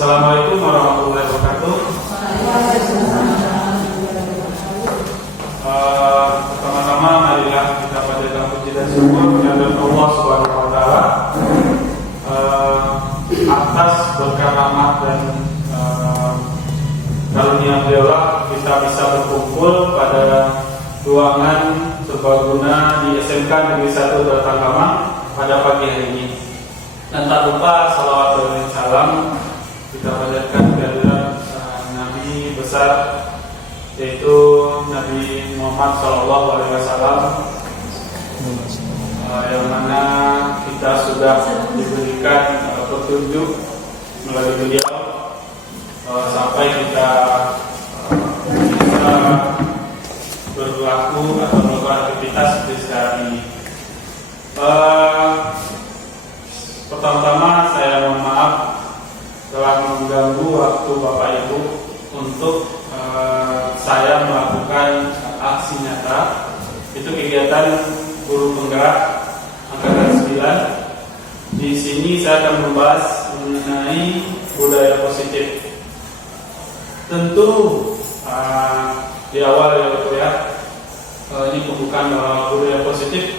Assalamualaikum warahmatullahi wabarakatuh. Pertama-tama marilah kita panjatkan puji dan syukur kepada Allah Subhanahu wa taala atas berkah rahmat dan karunia beliau kita bisa berkumpul pada ruangan serbaguna di SMK Negeri 1 Baratangkama pada pagi hari ini. Dan tak lupa salawat dan salam kita panjatkan kepada Nabi besar yaitu Nabi Muhammad SAW, yang mana kita sudah diberikan petunjuk melalui beliau sampai kita bisa berlaku atau melakukan aktivitas seperti sekarang ini. Pertama-tama saya mohon maaf telah mengganggu waktu Bapak Ibu untuk saya melakukan aksi nyata. Itu kegiatan guru penggerak angkatan 9. Di sini saya akan membahas mengenai budaya positif. Tentu di awal ya, ini pembukaan budaya positif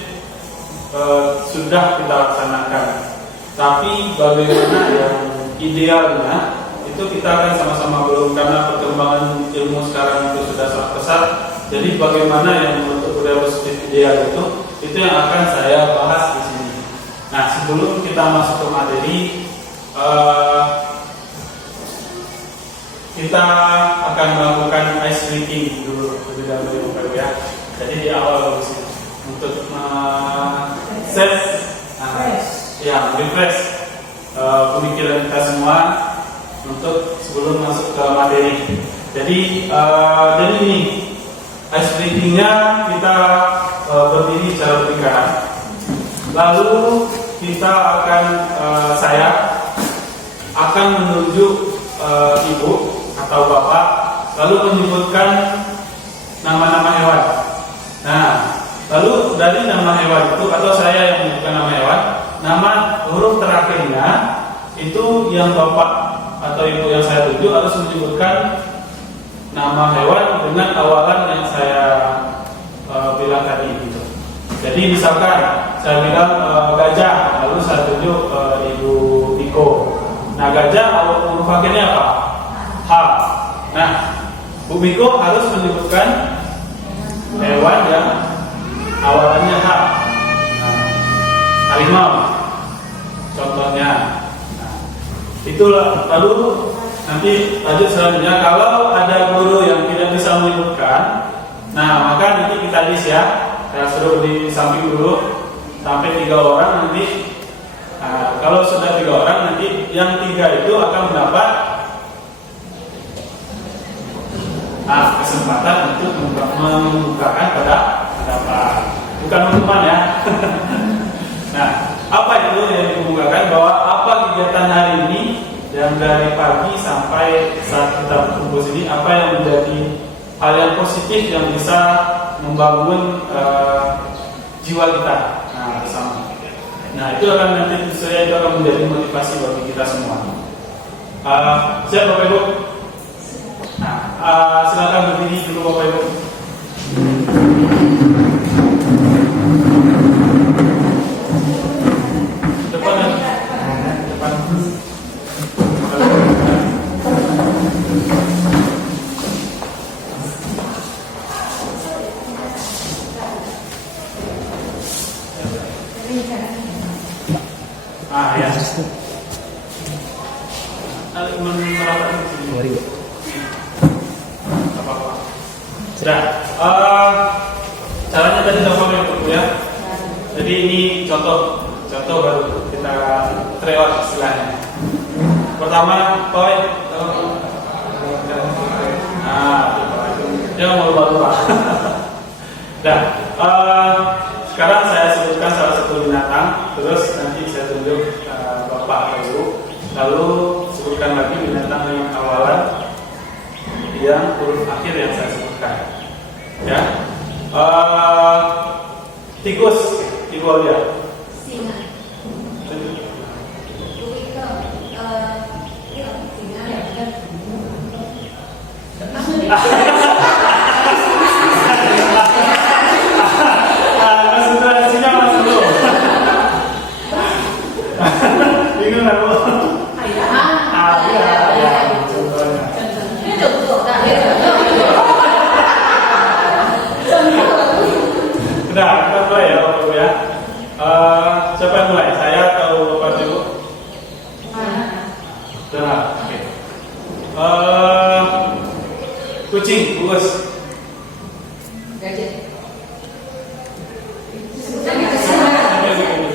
sudah kita laksanakan. Tapi bagaimana yang idealnya itu kita akan sama-sama belum, karena perkembangan ilmu sekarang itu sudah sangat pesat. Jadi bagaimana yang untuk budaya positif ideal itu yang akan saya bahas di sini. Nah, sebelum kita masuk ke materi, kita akan melakukan ice breaking dulu lebih dahulu ya. Jadi di awal untuk set refresh pemikiran kita semua untuk sebelum masuk ke materi. Jadi ini ice breaking-nya kita berdiri secara berlingkaran. Lalu kita akan saya akan menunjuk ibu atau bapak, lalu menyebutkan nama-nama hewan. Nah, lalu dari nama hewan itu atau saya yang menyebutkan nama hewan, nama huruf terakhirnya itu yang bapak atau ibu yang saya tunjuk harus menyebutkan nama hewan dengan awalan yang saya bilang tadi gitu. Jadi misalkan saya bilang gajah, lalu saya tunjuk Ibu Iko. Nah, gajah huruf akhirnya apa? H. Nah, Bu Miko harus menyebutkan hewan yang awalannya H. Harimau contohnya. Nah, itulah. Lalu nanti lanjut selanjutnya, kalau ada guru yang tidak bisa menyebutkan, nah maka nanti kita list ya. Saya suruh di samping dulu sampai 3 orang nanti. Nah, kalau sudah 3 orang nanti yang 3 itu akan mendapat kesempatan untuk membukakan pada pendapat, bukan hukuman ya. Nah, apa itu yang dikemukakan, bahwa apa kegiatan hari ini yang dari pagi sampai saat kita berkumpul sini, apa yang menjadi hal yang positif yang bisa membangun jiwa kita bersama. Nah, itu akan nanti saya itu akan menjadi motivasi bagi kita semua. Siap Bapak Ibu? Nah, silakan berdiri dulu Bapak Ibu. Depan. Ya. Sudah. Caranya tadi gampang ya. Jadi ini contoh baru kita try out istilahnya. Pertama, toy. Dia mau lupa. Nah, sekarang saya sebutkan salah satu binatang, terus nanti saya tunjuk bapak dulu, lalu sebutkan lagi binatang yang awalan, yang huruf akhir yang saya sebutkan. Ya, tikus, ibu lihat. Singa. Konsentrasinya mas dulu. Bingung nggak bu? Udah, kita mulai ya Bapak Ibu ya. Siapa yang mulai? Saya atau Bapak Ibu? Udah, oke. Kucing, bungkus. Kasih dulu.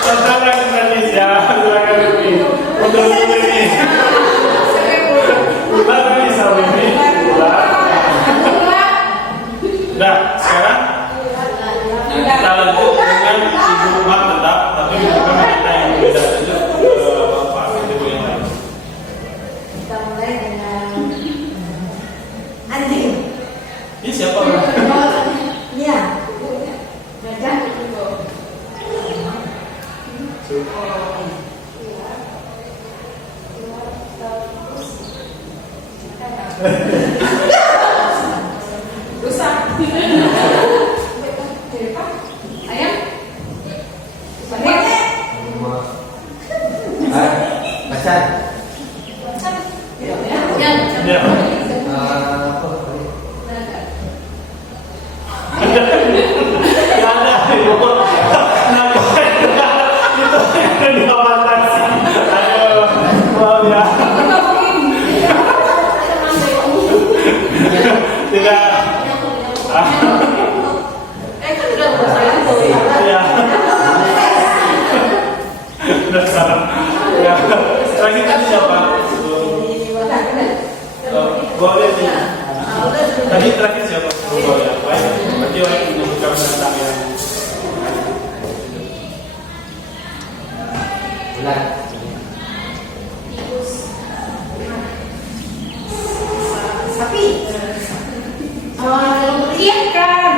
Silakan Indonesia, silakan ini. Untuk ini. Udah bisa ini. Nah, sekarang kita lanjut dengan ibu rumah tetap, tapi bukan kita yang beda saja. Bapak ibu yang lain. Kita mulai dengan anjing. Ini siapa? Iya. Gajah. Rusak. Ayam. Macan. Ya. Gak ada ibu. Itu yang dibatasi. Ayo, maaf ya. Tidak. Kan udah saya. Ya. Udah salah. Ya. Terakhir tadi siapa? Boleh nih. Tadi terakhir siapa? Boleh. Baik. Berarti orang yang menyebutkan tentang yang Bulan. Sapi. Ikan.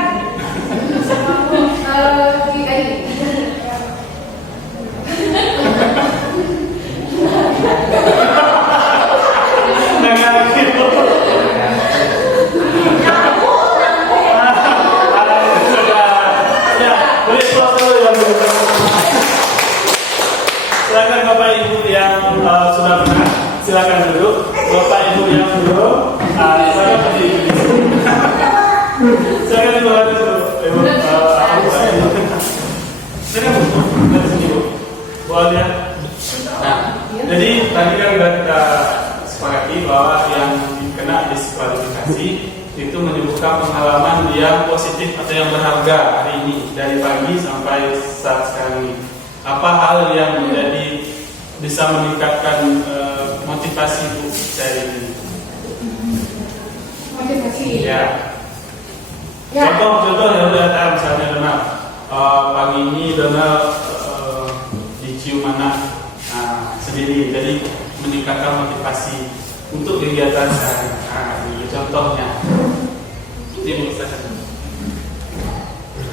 Silakan Bapak Ibu yang sudah benar, silakan duduk. Bapak Ibu yang belum, silakan berdiri. Silakan dulu dulu. Silakan dari sini Bu. Boleh. Nah, jadi tadi kan sudah kita sepakati bahwa yang kena diskualifikasi itu menyebutkan pengalaman yang positif atau yang berharga hari ini dari pagi sampai saat sekarang ini. Apa hal yang menjadi bisa meningkatkan motivasi Bu saya ini? Motivasi. Ya. Ya. Contoh yang udah ada misalnya Dona pagi ini Dona dicium anak sendiri, jadi meningkatkan motivasi untuk kegiatan sehari. Ini contohnya. Ini misalnya.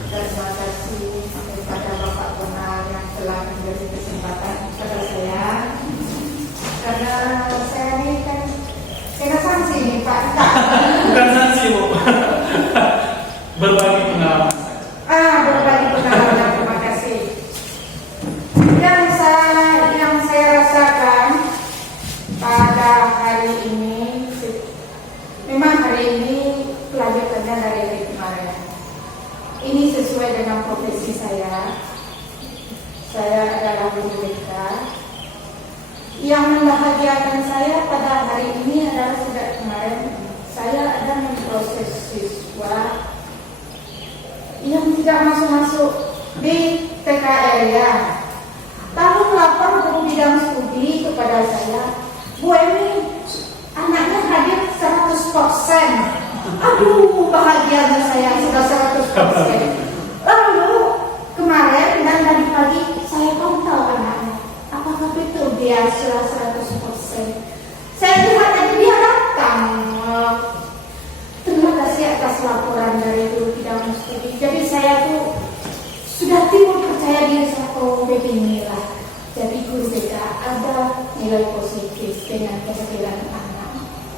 Terima kasih kepada Bapak Bonal yang telah memberi kesempatan kepada saya. Karena saya ini kan kena sanksi nih Pak. Bukan sanksi Bu. Berbagi pengalaman. Berbagi pengalaman. Terima kasih. Yang saya rasakan pada hari ini, memang hari ini kelanjutannya dari hari kemarin. Ini sesuai dengan profesi saya. Saya adalah guru BK. Yang membahagiakan saya pada hari ini adalah sejak kemarin saya ada memproses siswa yang tidak masuk di TKR ya. Lalu melapor guru bidang studi kepada saya, Bu Emi, anaknya hadir 100%. Aduh, bahagianya saya sudah 100%. Lalu kemarin dan tadi pagi saya pantau anaknya, apakah betul dia sudah 100%? Saya lihat tadi dia datang. Terima kasih atas laporan beginilah. Jadi guru BK ada nilai positif dengan kehadiran anak.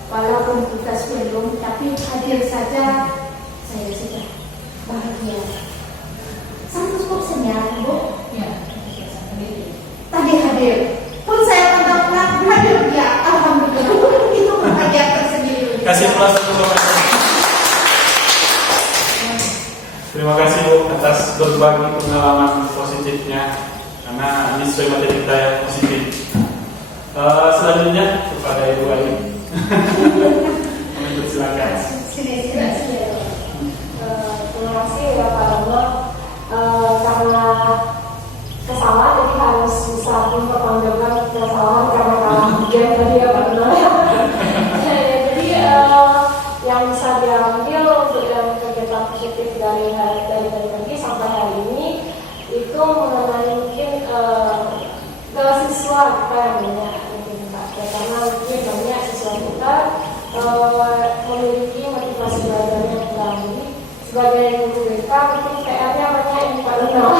Walaupun tugas belum, tapi hadir saja saya sudah bahagia. 100% ya, Bu? Ya. Tadi hadir. Pun saya pantau hadir ya, alhamdulillah. Itu bahagia tersendiri. Kasih plus untuk Bapak. Terima kasih Bu atas berbagi pengalaman positifnya, karena ini sesuai materi kita yang positif. Selanjutnya kepada Ibu Ayu. Silakan. Sini. Terima kasih Bapak Romo, karena kesalahan jadi harus bisa mempertanggungjawabkan kesalahan karena kemudian tadi ya Pak Romo. Jadi yang bisa diambil untuk yang kegiatan positif dari pagi sampai hari ini itu mengenai mungkin ke siswa kita yang banyak mungkin Pak, karena mungkin banyak siswa kita memiliki motivasi belajarnya yang tinggi. Sebagai guru BK mungkin PR-nya banyak yang Pak Lino.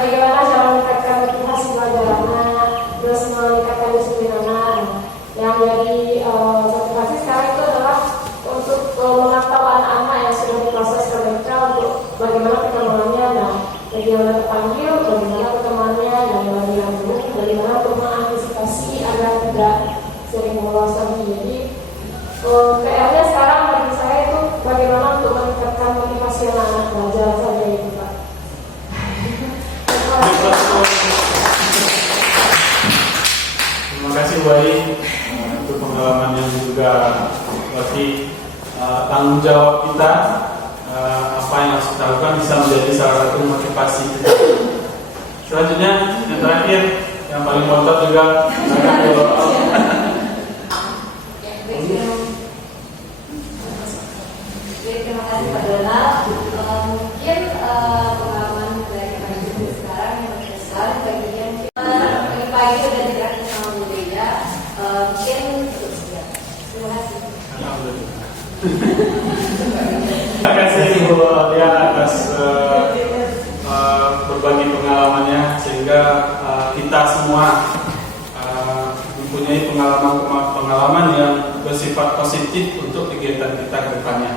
Bagaimana cara meningkatkan motivasi belajar anak, terus meningkatkan disiplin anak. Yang jadi motivasi sekarang itu adalah untuk memantau anak-anak yang sudah diproses ke BK untuk bagaimana perkembangannya, nah bagaimana terpanggil, bagaimana perkembangannya, dan bagaimana untuk mengantisipasi agar tidak sering bolos lagi. Jadi PR-nya sekarang bagi saya itu bagaimana untuk meningkatkan motivasi anak-anak belajar saja itu Pak. Terima kasih Bu Ayu untuk pengalaman yang juga berarti tanggung jawab kita, apa yang harus kita lakukan bisa menjadi salah satu motivasi kita. Selanjutnya yang terakhir yang paling bontot juga Terima kasih Pak Donald. Mungkin pengalaman dari pagi sekarang yang besar bagi yang pagi sudah digerakkan sama Bu Beda, mungkin cukup sekian. Terima kasih. Terima kasih Bu Alia atas berbagi pengalamannya, sehingga kita semua mempunyai pengalaman yang bersifat positif untuk kegiatan kita ke depannya.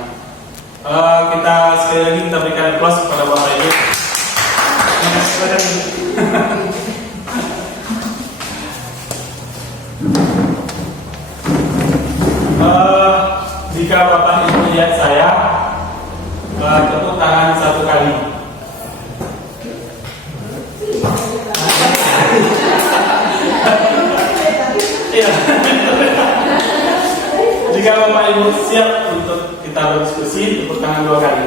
Kita sekali lagi kita berikan aplaus kepada Bapak Ibu. Jika Bapak Ibu lihat saya, tepuk tangan satu kali. Iya. Jika Bapak Ibu siap untuk kita berdiskusi, tepuk tangan 2 kali.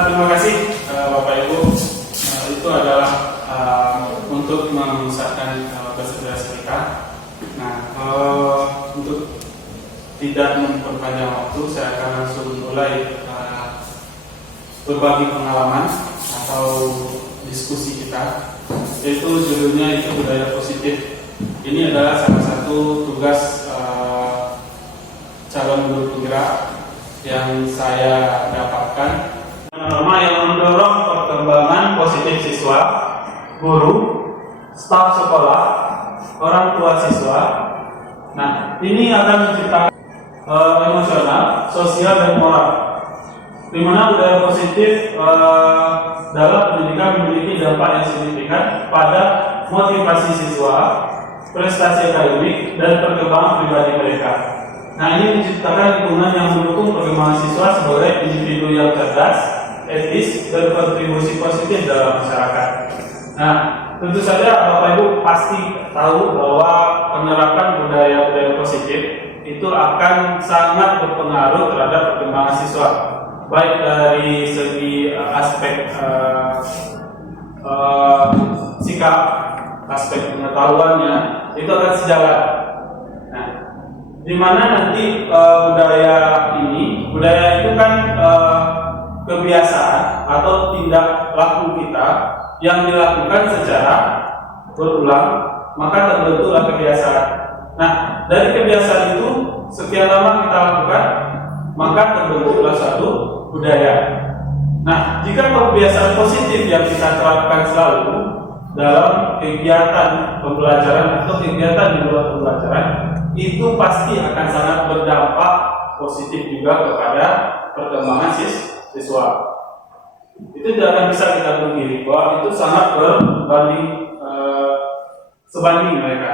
Terima kasih Bapak Ibu. Itu adalah untuk memusatkan bersederas mereka. Nah, untuk tidak memperpanjang waktu, saya akan langsung mulai berbagi pengalaman atau diskusi kita, yaitu judulnya itu budaya positif. Ini adalah salah satu tugas calon guru penggerak yang saya dapatkan. Norma yang mendorong perkembangan positif siswa, guru, staf sekolah, orang tua siswa. Nah, ini akan menciptakan emosional, sosial, dan moral, di mana budaya positif dalam pendidikan memiliki dampak yang signifikan pada motivasi siswa, prestasi akademik, dan perkembangan pribadi mereka. Nah, ini menciptakan lingkungan yang mendukung perkembangan siswa sebagai individu yang cerdas, etis, dan berkontribusi positif dalam masyarakat. Nah, tentu saja Bapak Ibu pasti tahu bahwa penerapan budaya-budaya positif itu akan sangat berpengaruh terhadap perkembangan siswa, baik dari segi aspek sikap, aspek pengetahuannya, itu akan sejalan. Nah, di mana nanti budaya itu kan kebiasaan atau tindak laku kita yang dilakukan secara berulang, maka terbentuklah kebiasaan. Nah, dari kebiasaan itu sekian lama kita lakukan, maka terbentuklah suatu budaya. Nah, jika kebiasaan positif yang kita terapkan selalu dalam kegiatan pembelajaran atau kegiatan di luar pembelajaran, itu pasti akan sangat berdampak positif juga kepada perkembangan siswa. Itu tidak akan bisa kita pungkiri bahwa itu sangat berbanding sebanding mereka.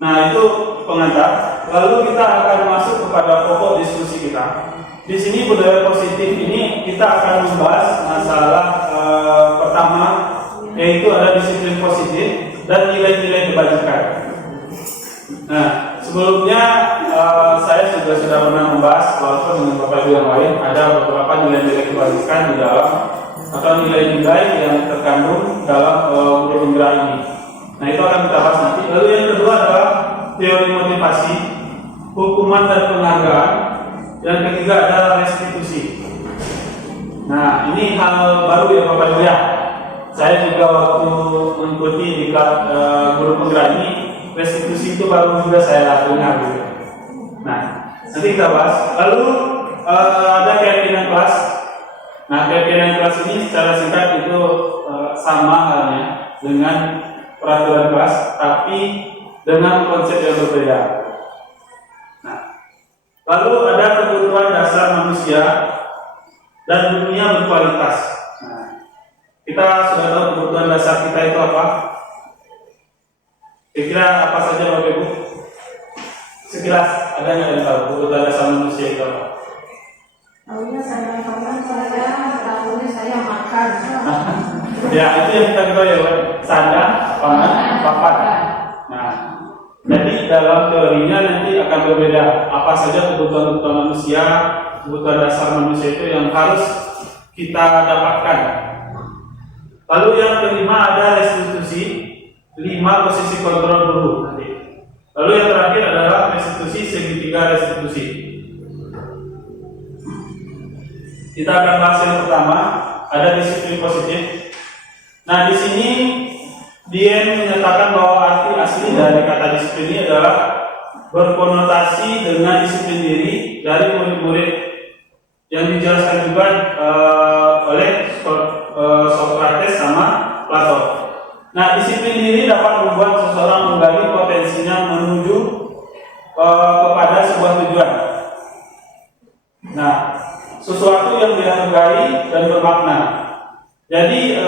Nah itu pengantar. Lalu kita akan masuk kepada pokok diskusi kita. Di sini budaya positif ini kita akan membahas masalah pertama, yaitu ada disiplin positif dan nilai-nilai kebajikan. Nah, sebelumnya saya juga sudah pernah membahas walaupun dengan Bapak Ibu yang lain ada beberapa nilai-nilai kebajikan di dalam atau nilai-nilai yang terkandung dalam guru penggerak ini. Nah, itu akan kita bahas nanti. Lalu yang kedua adalah teori motivasi, hukuman dan penghargaan. Yang ketiga adalah restitusi. Nah, ini hal baru ya Bapak Ibu ya. Saya juga waktu mengikuti di guru penggerak ini, restitusi itu baru juga saya dengar gitu. Nah, nanti kita bahas. Lalu ada keyakinan kelas. Nah, keyakinan kelas ini secara singkat itu sama halnya dengan peraturan kelas, tapi dengan konsep yang berbeda. Nah, lalu ada kebutuhan dasar manusia dan dunia berkualitas. Nah, kita sudah tahu kebutuhan dasar kita itu apa? Kira-kira apa saja Bapak Ibu? Sekilas ada nggak yang tahu kebutuhan dasar manusia itu apa? Tahunya saya makan, tahunya saya makan. Ya itu yang kita tahu ya, sandang, pangan, papan. Nah, jadi dalam teorinya nanti akan berbeda apa saja kebutuhan manusia, kebutuhan dasar manusia itu yang harus kita dapatkan. Lalu yang kelima ada restitusi, 5 posisi kontrol dulu nanti. Lalu yang terakhir adalah restitusi, segitiga restitusi. Kita akan bahas yang pertama, ada disiplin positif. Nah, di sini dia menyatakan bahwa arti asli dari kata disiplin ini adalah berkonotasi dengan disiplin diri dari murid-murid yang dijelaskan juga oleh Socrates sama Plato. Nah, disiplin diri dapat membuat seseorang menggali potensinya menuju kepada sebuah tujuan. Nah, sesuatu yang dihargai dan bermakna. Jadi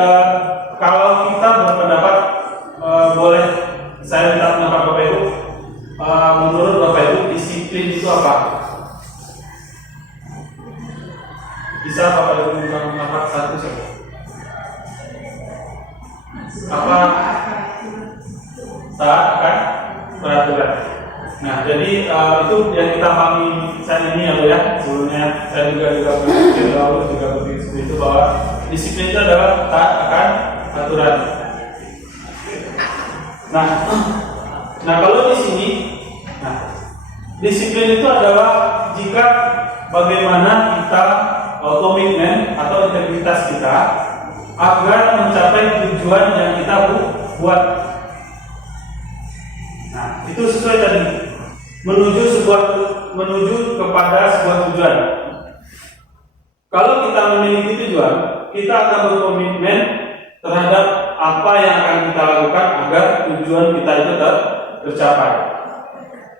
kalau kita berpendapat boleh saya minta pendapat Bapak Ibu, menurut Bapak Ibu disiplin itu apa? Bisa Bapak Ibu minta pendapat satu saja. Apa? Taat akan peraturan. Nah, jadi itu yang kita pahami saat ini ya. Sebelumnya saya juga berpikir lalu juga berpikir seperti itu bahwa disiplin itu adalah taat akan aturan. Nah kalau di sini, disiplin itu adalah jika bagaimana kita komitmen atau integritas kita agar mencapai tujuan yang kita buat. Nah, itu sesuai tadi menuju kepada sebuah tujuan. Kalau kita memiliki tujuan, kita akan berkomitmen terhadap apa yang akan kita lakukan agar tujuan kita itu tercapai.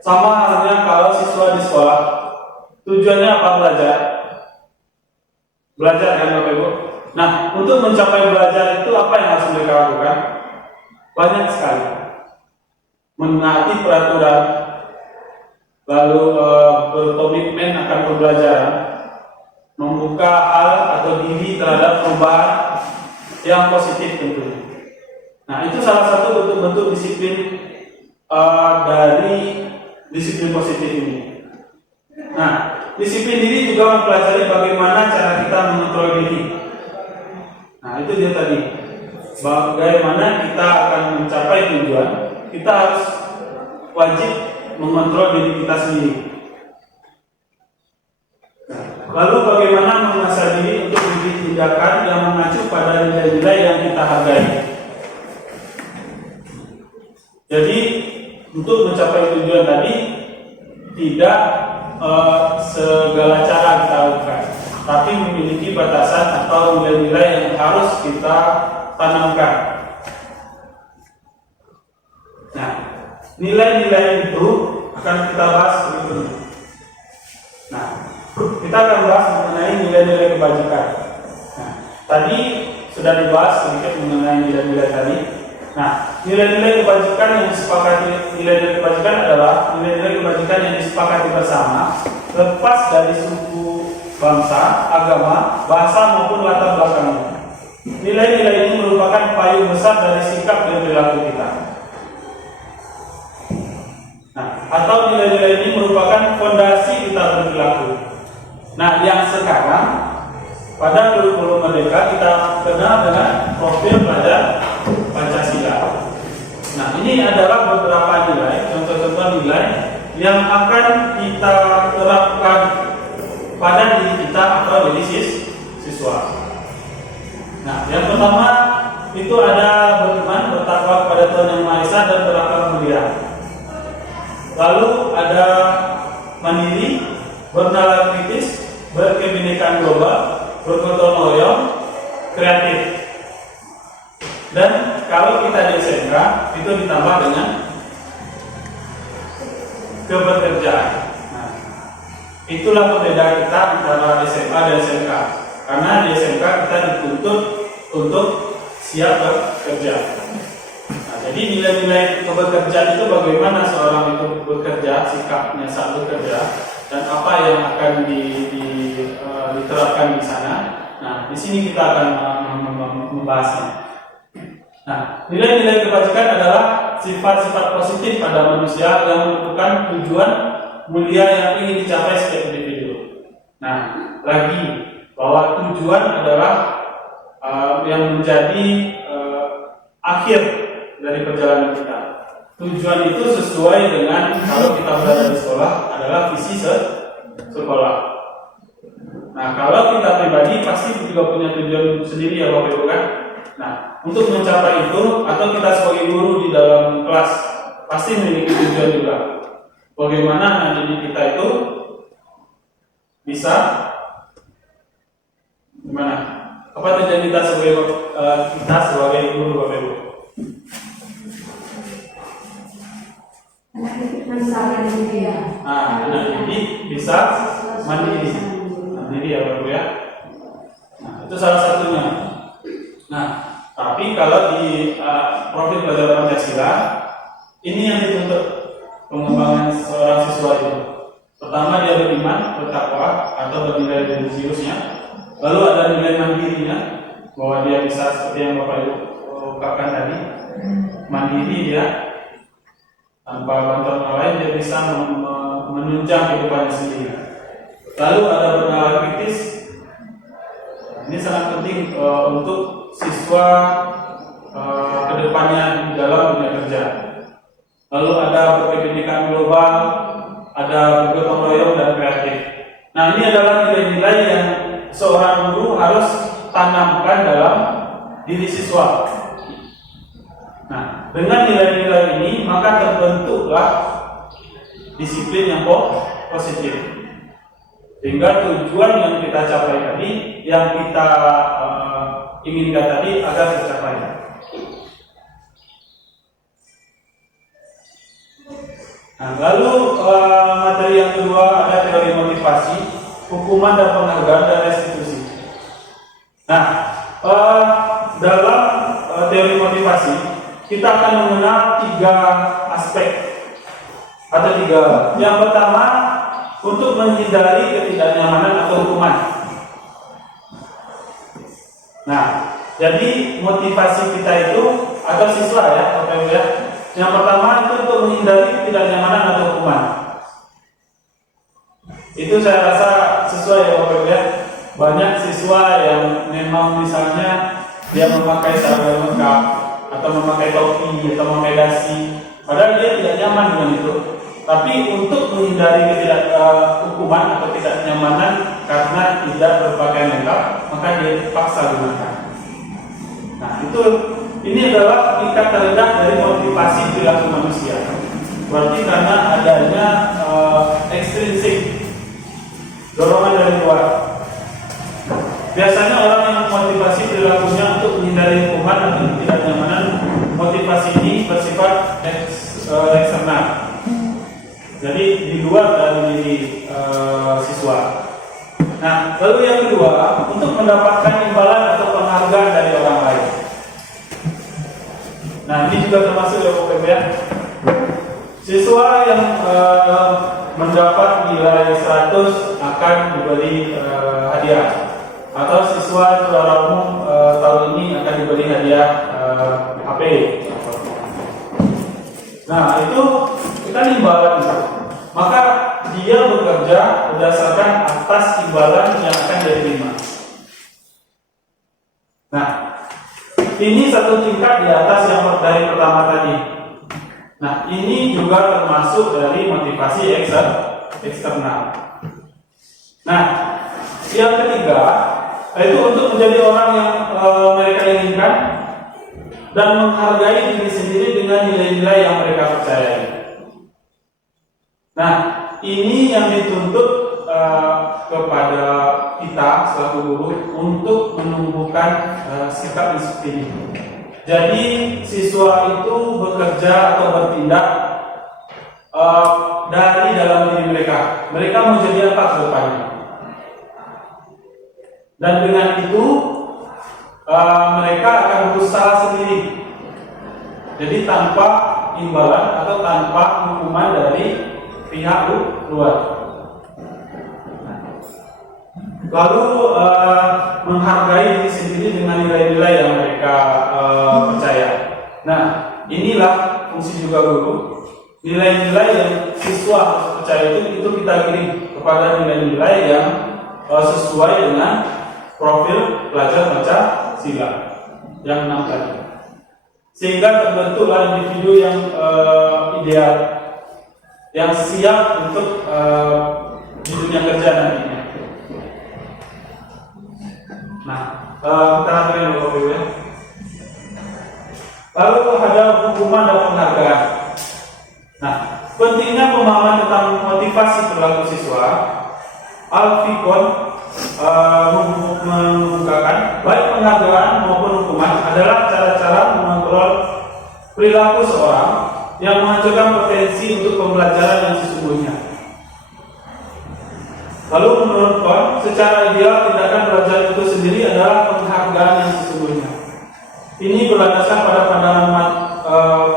Sama halnya kalau siswa di sekolah, tujuannya apa? Belajar kan Bapak Ibu? Nah, untuk mencapai belajar itu apa yang harus mereka lakukan? Banyak sekali. Menaati peraturan, lalu berkomitmen akan pembelajaran, membuka hal atau diri terhadap perubahan yang positif tentunya. Nah, itu salah satu bentuk-bentuk disiplin dari disiplin positif ini. Nah, disiplin diri juga mempelajari bagaimana cara kita mengontrol diri. Nah, itu dia tadi. Bagaimana kita akan mencapai tujuan, kita harus wajib mengontrol diri kita sendiri. Lalu bagaimana mengasah diri untuk memiliki tindakan yang mengacu pada nilai-nilai yang kita hargai. Jadi untuk mencapai tujuan tadi tidak segala cara kita lakukan, tapi memiliki batasan atau nilai-nilai yang harus kita tanamkan. Nah, nilai-nilai itu akan kita bahas berikutnya. Nah, kita akan bahas mengenai nilai-nilai kebajikan. Nah, tadi sudah dibahas sedikit mengenai nilai-nilai tadi. Nah, nilai-nilai kebajikan yang disepakati, nilai-nilai kebajikan adalah nilai-nilai kebajikan yang disepakati bersama, lepas dari suku, bangsa, agama, bahasa maupun latar belakangnya. Nilai-nilai ini merupakan payung besar dari sikap dan perilaku kita. Nah, atau nilai-nilai ini merupakan fondasi kita berperilaku. Nah, yang sekarang pada kurikulum Merdeka kita kenal dengan profil pelajar Pancasila. Nah, ini adalah beberapa nilai, contoh-contoh nilai yang akan kita terapkan pada diri kita atau diri siswa. Nah, yang pertama itu ada beriman, bertakwa kepada Tuhan Yang Maha Esa dan berakhlak mulia. Lalu ada mandiri, bernalar kritis, berkebinekaan global, bergotong royong, kreatif. Dan kalau kita di SMK itu ditambah dengan kebekerjaan. Nah, itulah perbedaan kita antara SMA dan SMK. Karena di SMK kita dituntut untuk siap bekerja. Nah, jadi nilai-nilai kebekerjaan itu bagaimana seorang itu bekerja, sikapnya saat bekerja, dan apa yang akan diterapkan di sana. Nah, di sini kita akan membahasnya. Nah, nilai-nilai kebajikan adalah sifat-sifat positif pada manusia yang menentukan tujuan mulia yang ingin dicapai setiap individu. Nah, lagi bahwa tujuan adalah yang menjadi akhir dari perjalanan kita. Tujuan itu sesuai dengan kalau kita berada di sekolah adalah visi sekolah. Nah, kalau kita pribadi pasti juga punya tujuan sendiri ya Bapak Ibu kan. Nah, untuk mencapai itu atau kita sebagai guru di dalam kelas pasti memiliki tujuan juga. Bagaimana nanti kita itu bisa gimana? Apa tujuan kita sebagai guru Bapak Ibu? Anak didik bisa mandiri. Mandiri ya Bapak Ibu ya. Nah, itu salah satunya. Nah, tapi kalau di profil pelajar Pancasila ini yang dituntut pengembangan seorang siswa itu. Pertama dia beriman, bertakwa atau bernilai religiusnya. Lalu ada nilai mandirinya, bahwa dia bisa seperti yang Bapak Ibu ungkapkan tadi, mandiri dia tanpa bantuan orang lain dia bisa menunjang kehidupannya sendiri. Lalu ada bernalar kritis. Ini sangat penting untuk siswa kedepannya di dalam dunia kerja. Lalu ada berkebinekaan global, ada bergotong royong dan kreatif. Nah, ini adalah nilai-nilai yang seorang guru harus tanamkan dalam diri siswa. Nah, dengan nilai-nilai ini maka terbentuklah disiplin yang positif. Sehingga tujuan yang kita capai tadi, yang kita inginkan tadi agar tercapai. Nah, lalu materi yang kedua ada teori motivasi, hukuman dan penghargaan dan restitusi. Nah, dalam teori motivasi kita akan mengenal 3 aspek atau 3. Yang pertama, untuk menghindari ketidaknyamanan atau hukuman. Nah, jadi motivasi kita itu atau siswa ya, Bapak Ibu ya. Yang pertama itu untuk menghindari ketidaknyamanan atau hukuman. Itu saya rasa sesuai ya Bapak Ibu ya. Banyak siswa yang memang misalnya dia memakai seragam lengkap atau memakai topi atau memakai dasi, padahal dia tidak nyaman dengan itu. Tapi untuk menghindari hukuman atau ketidaknyamanan karena tidak berpakaian lengkap, maka dia dipaksa gunakan. Nah, ini adalah tingkat terendah dari motivasi perilaku manusia. Berarti karena adanya extrinsic Jadi di luar dari diri siswa. Nah, lalu yang kedua, untuk mendapatkan imbalan atau penghargaan dari orang lain. Nah, ini juga termasuk ya Bapak Ibu ya. Siswa yang mendapat nilai 100 akan diberi hadiah, atau siswa juara umum tahun ini akan diberi hadiah HP. Nah, itu kita imbalan itu. Maka dia bekerja berdasarkan atas imbalan yang akan dia terima. Nah, ini satu tingkat di atas yang dari pertama tadi. Nah, ini juga termasuk dari motivasi eksternal. Nah, yang ketiga, itu untuk menjadi orang yang mereka inginkan dan menghargai diri sendiri dengan nilai-nilai yang mereka percayai. Nah, ini yang dituntut kepada kita selaku guru untuk menumbuhkan sikap disiplin. Jadi siswa itu bekerja atau bertindak dari dalam diri mereka. Mereka mau jadi apa ke depannya? Dan dengan itu mereka akan berusaha sendiri. Jadi tanpa imbalan atau tanpa hukuman dari pihak luar. Lalu menghargai diri sendiri dengan nilai-nilai yang mereka percaya. Nah, inilah fungsi juga guru. Nilai-nilai yang siswa percaya itu kita kirim kepada nilai-nilai yang sesuai dengan profil pelajar Pancasila yang 6 tadi. Sehingga terbentuklah individu yang ideal, yang siap untuk di dunia kerja nantinya. Nah, kita lanjutkan Bapak Ibu ya. Lalu ada hukuman dan penghargaan. Nah, pentingnya pemahaman tentang motivasi perilaku siswa. Al-Fikon mengemukakan baik penghargaan maupun hukuman adalah cara-cara mengontrol perilaku seorang yang menghancurkan potensi untuk pembelajaran yang sesungguhnya. Lalu menurut Kon, secara ideal tindakan belajar itu sendiri adalah penghargaan yang sesungguhnya. Ini berlandaskan pada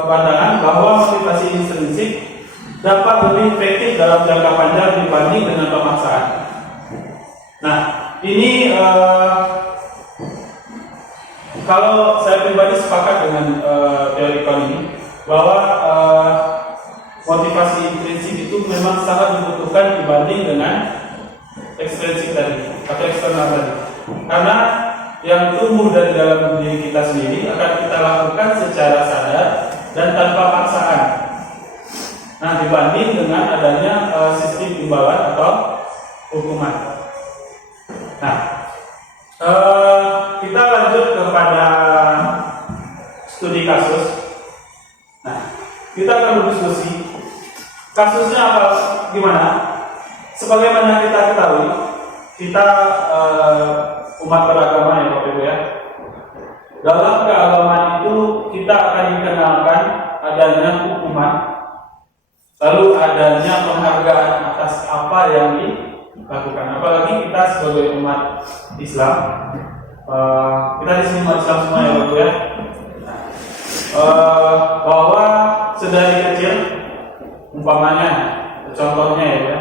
pandangan bahwa motivasi intrinsik dapat lebih efektif dalam jangka panjang dibanding dengan pemaksaan. Nah, ini kalau saya pribadi sepakat dengan teori Kon ini, bahwa motivasi intrinsik itu memang sangat dibutuhkan dibanding dengan ekstrinsik tadi atau eksternal tadi. Karena yang tumbuh dari dalam diri kita sendiri akan kita lakukan secara sadar dan tanpa paksaan. Nah, dibanding dengan adanya sistem imbalan atau hukuman. Nah, kita lanjut kepada studi kasus. Nah, kita akan berdiskusi kasusnya apa, gimana? Sebagaimana kita ketahui, kita umat beragama ya Bapak Ibu ya. Dalam keagamaan itu kita akan dikenalkan adanya hukuman, lalu adanya penghargaan atas apa yang dilakukan. Apalagi kita sebagai umat Islam, kita di sini umat Islam semua ya Bapak Ibu ya. Bahwa sedari kecil, umpamanya, contohnya ya,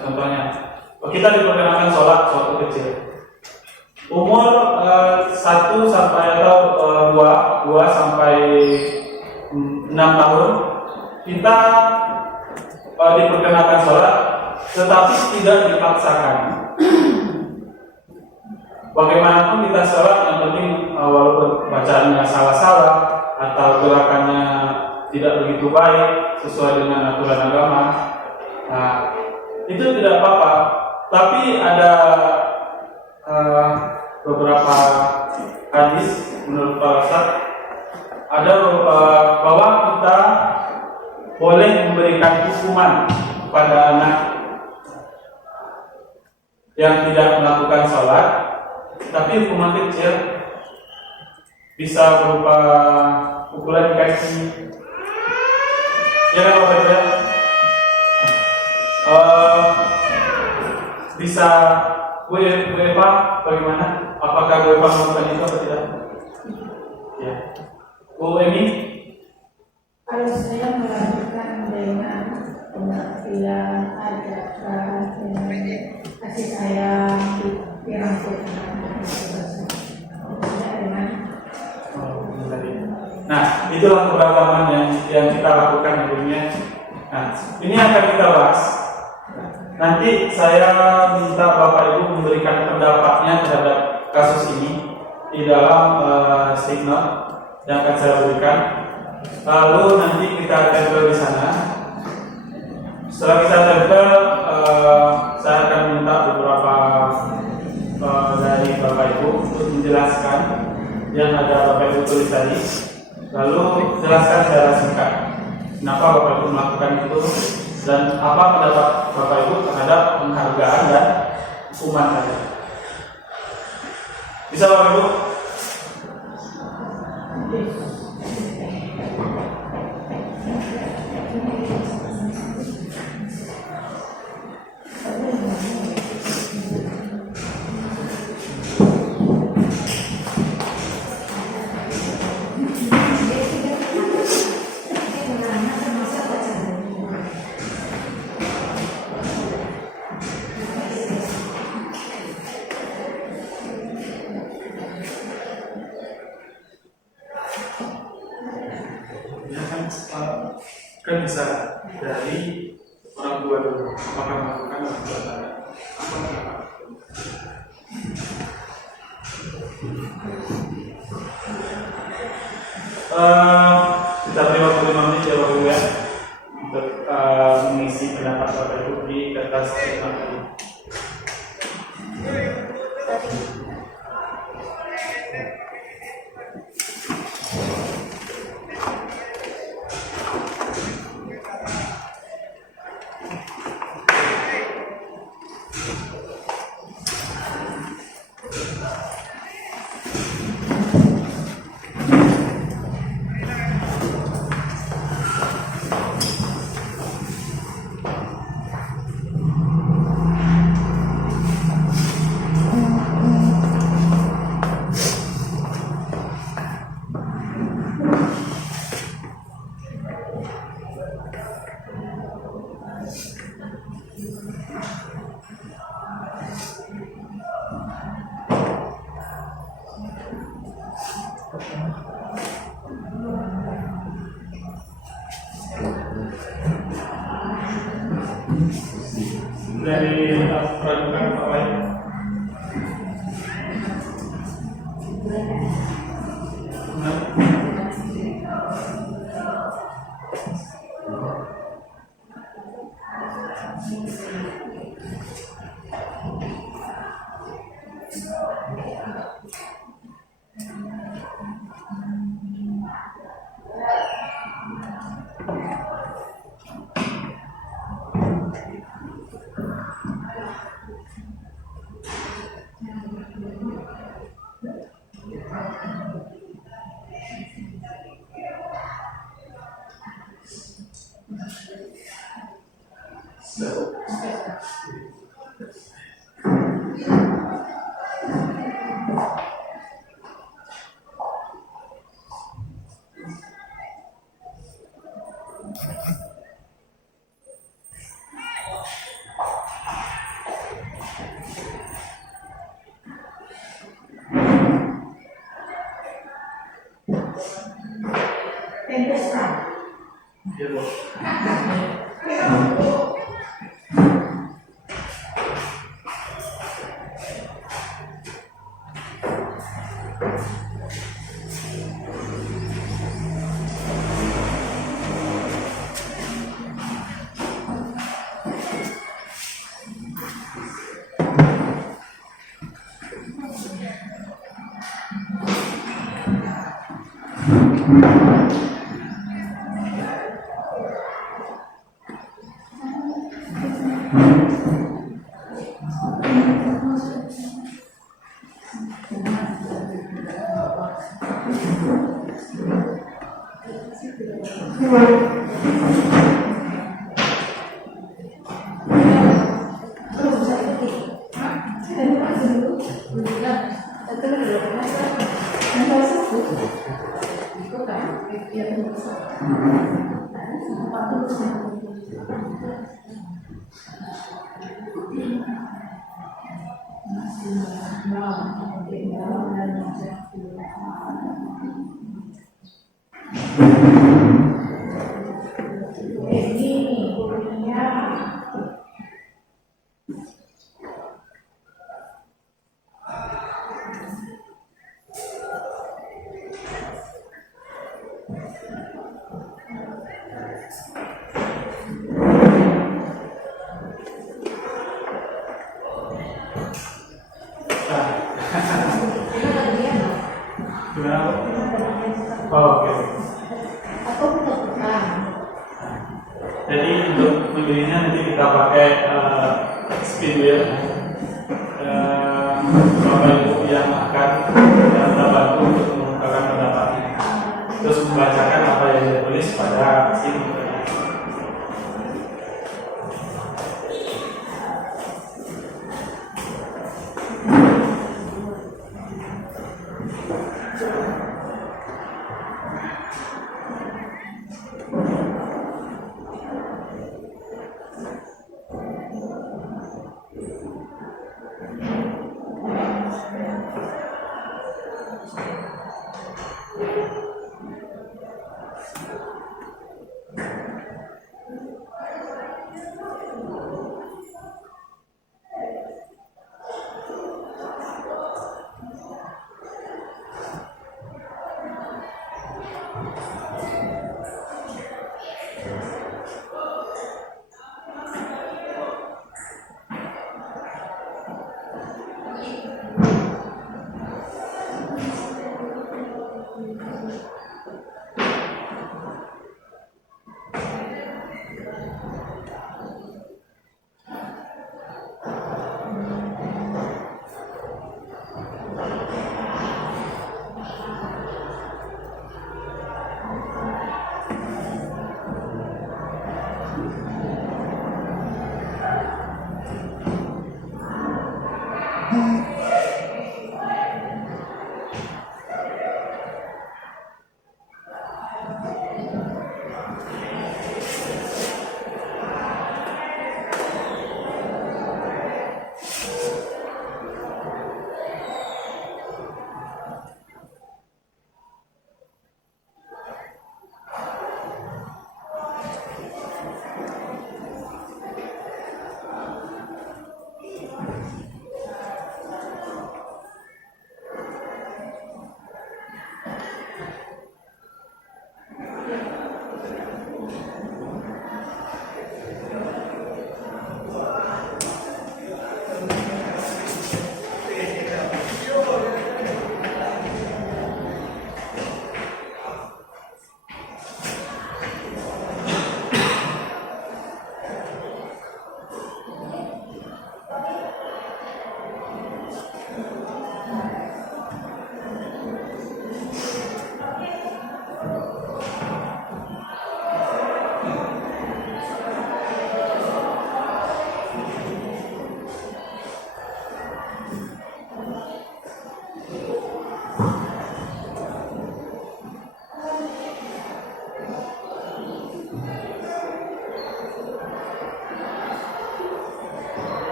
contohnya kita diperkenalkan sholat waktu kecil. Umur 1 sampai atau 2 sampai 6 tahun kita diperkenalkan sholat, tetapi tidak dipaksakan. Bagaimanapun kita sholat, yang penting walaupun bacaannya salah-salah atau gerakannya tidak begitu baik sesuai dengan aturan agama, nah, itu tidak apa-apa. Tapi ada beberapa hadis menurut para ustaz, ada bahwa kita boleh memberikan hukuman kepada anak yang tidak melakukan sholat, tapi hukuman kecil bisa berupa pukulan di kaki. Ya kan Bapak Ibu? bisa Bu Eva bagaimana? Apakah Bu Eva melakukan itu atau tidak? Ya. Bu Emi? Kalau saya melakukan dengan pengertian, ajakan, dengan kasih sayang, dirangkulkan. Nah, itulah keberagaman yang kita lakukan di dunia. Nah, ini akan kita bahas. Nanti saya minta Bapak Ibu memberikan pendapatnya terhadap kasus ini di dalam statement yang akan saya berikan. Lalu nanti kita tempel di sana. Setelah kita tempel, saya akan minta beberapa dari Bapak Ibu untuk menjelaskan yang ada Bapak Ibu tulis tadi. Lalu jelaskan secara singkat kenapa Bapak Ibu melakukan itu dan apa pendapat Bapak Ibu terhadap penghargaan dan hukuman tadi. Bisa Bapak Ibu? Kan bisa dari orang tua dulu, apakah melakukan orang tua saya? Kita beri waktu 5 menit ya Bapak Ibu ya untuk mengisi pendapat Bapak Ibu di kertas statement tadi. Dari peradukan Pak Wai. Ini gurunya Gimana? Oh, oke. aku bukan. Jadi untuk memilihnya nanti kita pakai spin wheel, Bapak Ibu yang akan kita bantu untuk mengungkapkan pendapatnya, terus membacakan apa yang ditulis pada sini.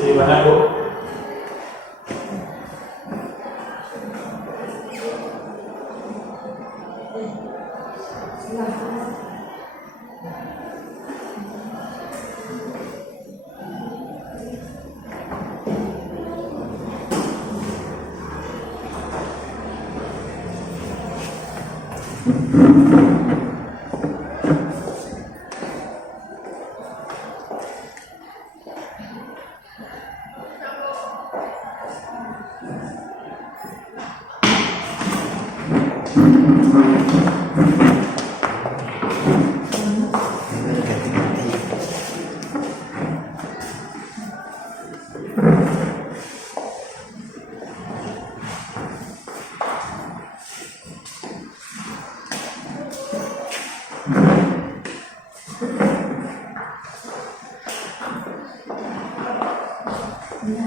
Gimana Bu? Ya.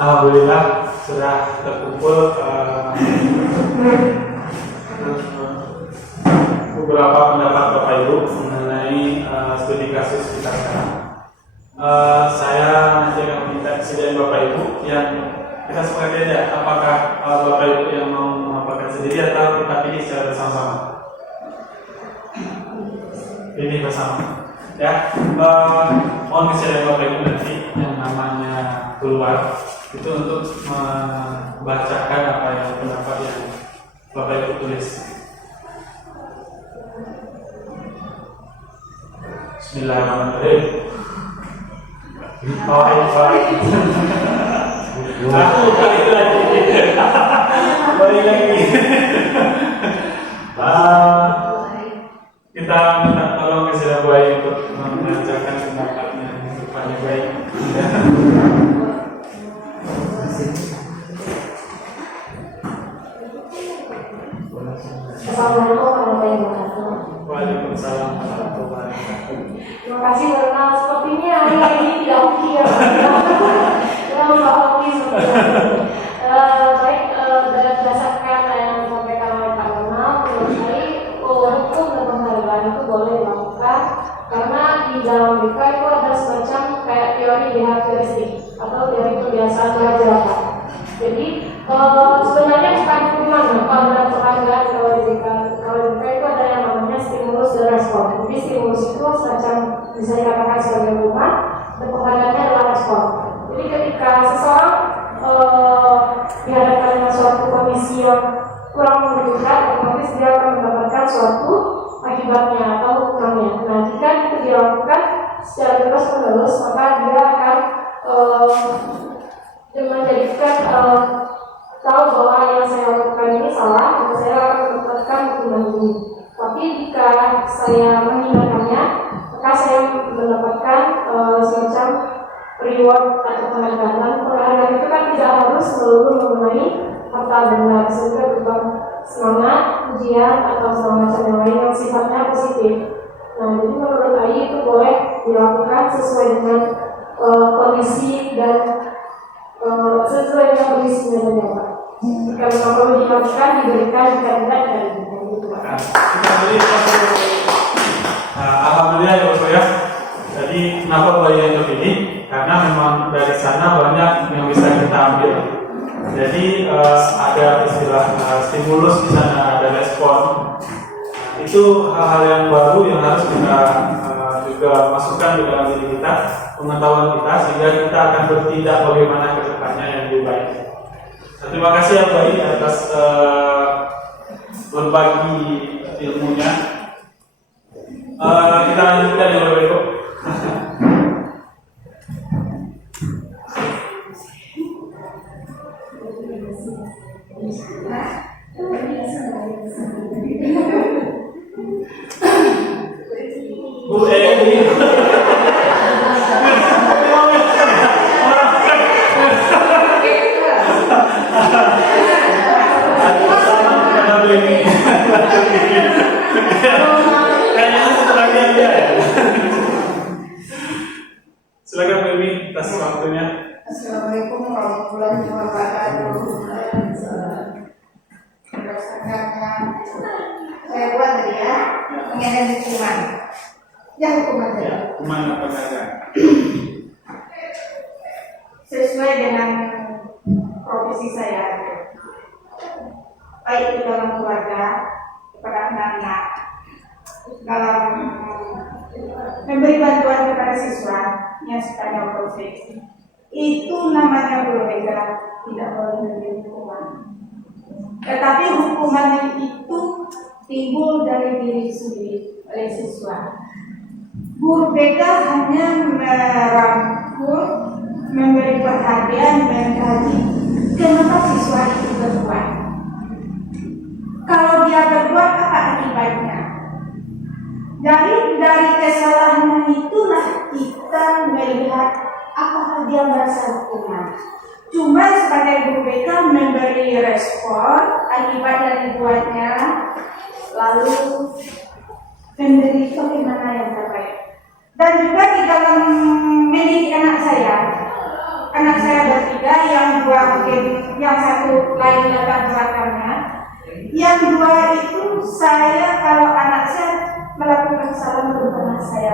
Alhamdulillah sudah terkumpul beberapa pendapat Bapak Ibu mengenai studi kasus kita sekarang. Saya nanti akan meminta kesediaan Bapak Ibu yang kita sepakati aja, apakah Bapak Ibu yang mau memaparkan sendiri atau kita pilih secara bersama-sama. Pilih bersama. Ya, mohon kesediaan Bapak Ibu nanti yang namanya keluar itu untuk membacakan apa yang pendapat yang Bapak Ibu tulis. Bismillahirrahmanirrahim. Baik. Aku balik lagi. Kita minta tolong kesediaan baik untuk membacakan pendapatnya yang depannya baik. Assalamualaikum warahmatullahi wabarakatuh. Waalaikumsalam warahmatullahi wabarakatuh. Terima kasih karena sepertinya hari ini tidak oke ya. Tidak oke sepertinya. Baik, berdasarkan yang disampaikan oleh Pak Donald, menurut saya hukum dan penghargaan itu boleh dilakukan karena di dalam BK itu ada semacam kayak teori behavioristik atau teori kebiasaan belajar. Jadi sebenarnya bukan hukuman, kalau dalam penghargaan kalau di BK itu ada yang namanya stimulus dan respon. Jadi stimulus itu semacam bisa dikatakan sebagai hukuman dan penghargaannya adalah respon. Jadi ketika seseorang dihadapkan dengan suatu kondisi yang kurang menguntungkan, otomatis dia akan mendapatkan suatu akibatnya atau hukumannya. Nah, jika itu dilakukan secara terus-menerus, maka dia akan menjadikan tahu bahwa yang saya lakukan ini salah, maka saya akan mendapatkan hukuman ini. Tapi jika saya menghindarinya, maka saya mendapatkan semacam reward atau penghargaan. Penghargaan itu kan tidak harus selalu mengenai harta benda, sehingga berupa semangat, ujian atau segala macam yang lain yang sifatnya positif. Nah, jadi menurut AI itu boleh dilakukan sesuai dengan kondisi dan sesuai dengan kondisinya saja, Pak. Jika memang perlu dilakukan, diberikan, jika tidak, diberikan. Alhamdulillah ya Bapak ya. Jadi kenapa Bapak yang terpilih? Karena memang dari sana banyak yang bisa kita ambil. Jadi ada istilah stimulus di sana, ada respon. Itu hal-hal yang baru yang harus kita juga masukkan di dalam diri kita, pengetahuan kita, sehingga kita akan bertindak bagaimana ke depannya yang lebih baik. Terima kasih ya Bayi atas berbagi ilmunya. Kita lanjutkan ya Bapak Ibu. Bu Edi. Silakan Baby atas waktunya. Assalamualaikum warahmatullahi wabarakatuh. Berdasarkan saya buat tadi ya, mengenai hukuman. Ya hukuman tadi. Ya, hukuman apa saja? Sesuai dengan profesi saya, baik itu dalam keluarga, kepada anak-anak, dalam memberi bantuan kepada siswa yang sedang berprofesi, itu namanya berbeda, tidak boleh menjadi hukuman. Tetapi hukuman itu timbul dari diri sendiri oleh siswa. Guru BK hanya merangkul, memberi perhatian, mengkaji kenapa siswa itu berbuat. Kalau dia berbuat, apa akibatnya? Dari kesalahan itulah kita melihat apakah dia merasa hukuman. Cuma sebagai guru BK memberi respon akibat dari buatnya, lalu memberi bagaimana yang terbaik. Dan juga di dalam mendidik anak saya, anak saya ada 3, yang 2 mungkin yang satu lain latar belakangnya. Yang 2 itu saya kalau anak saya melakukan kesalahan belum pernah saya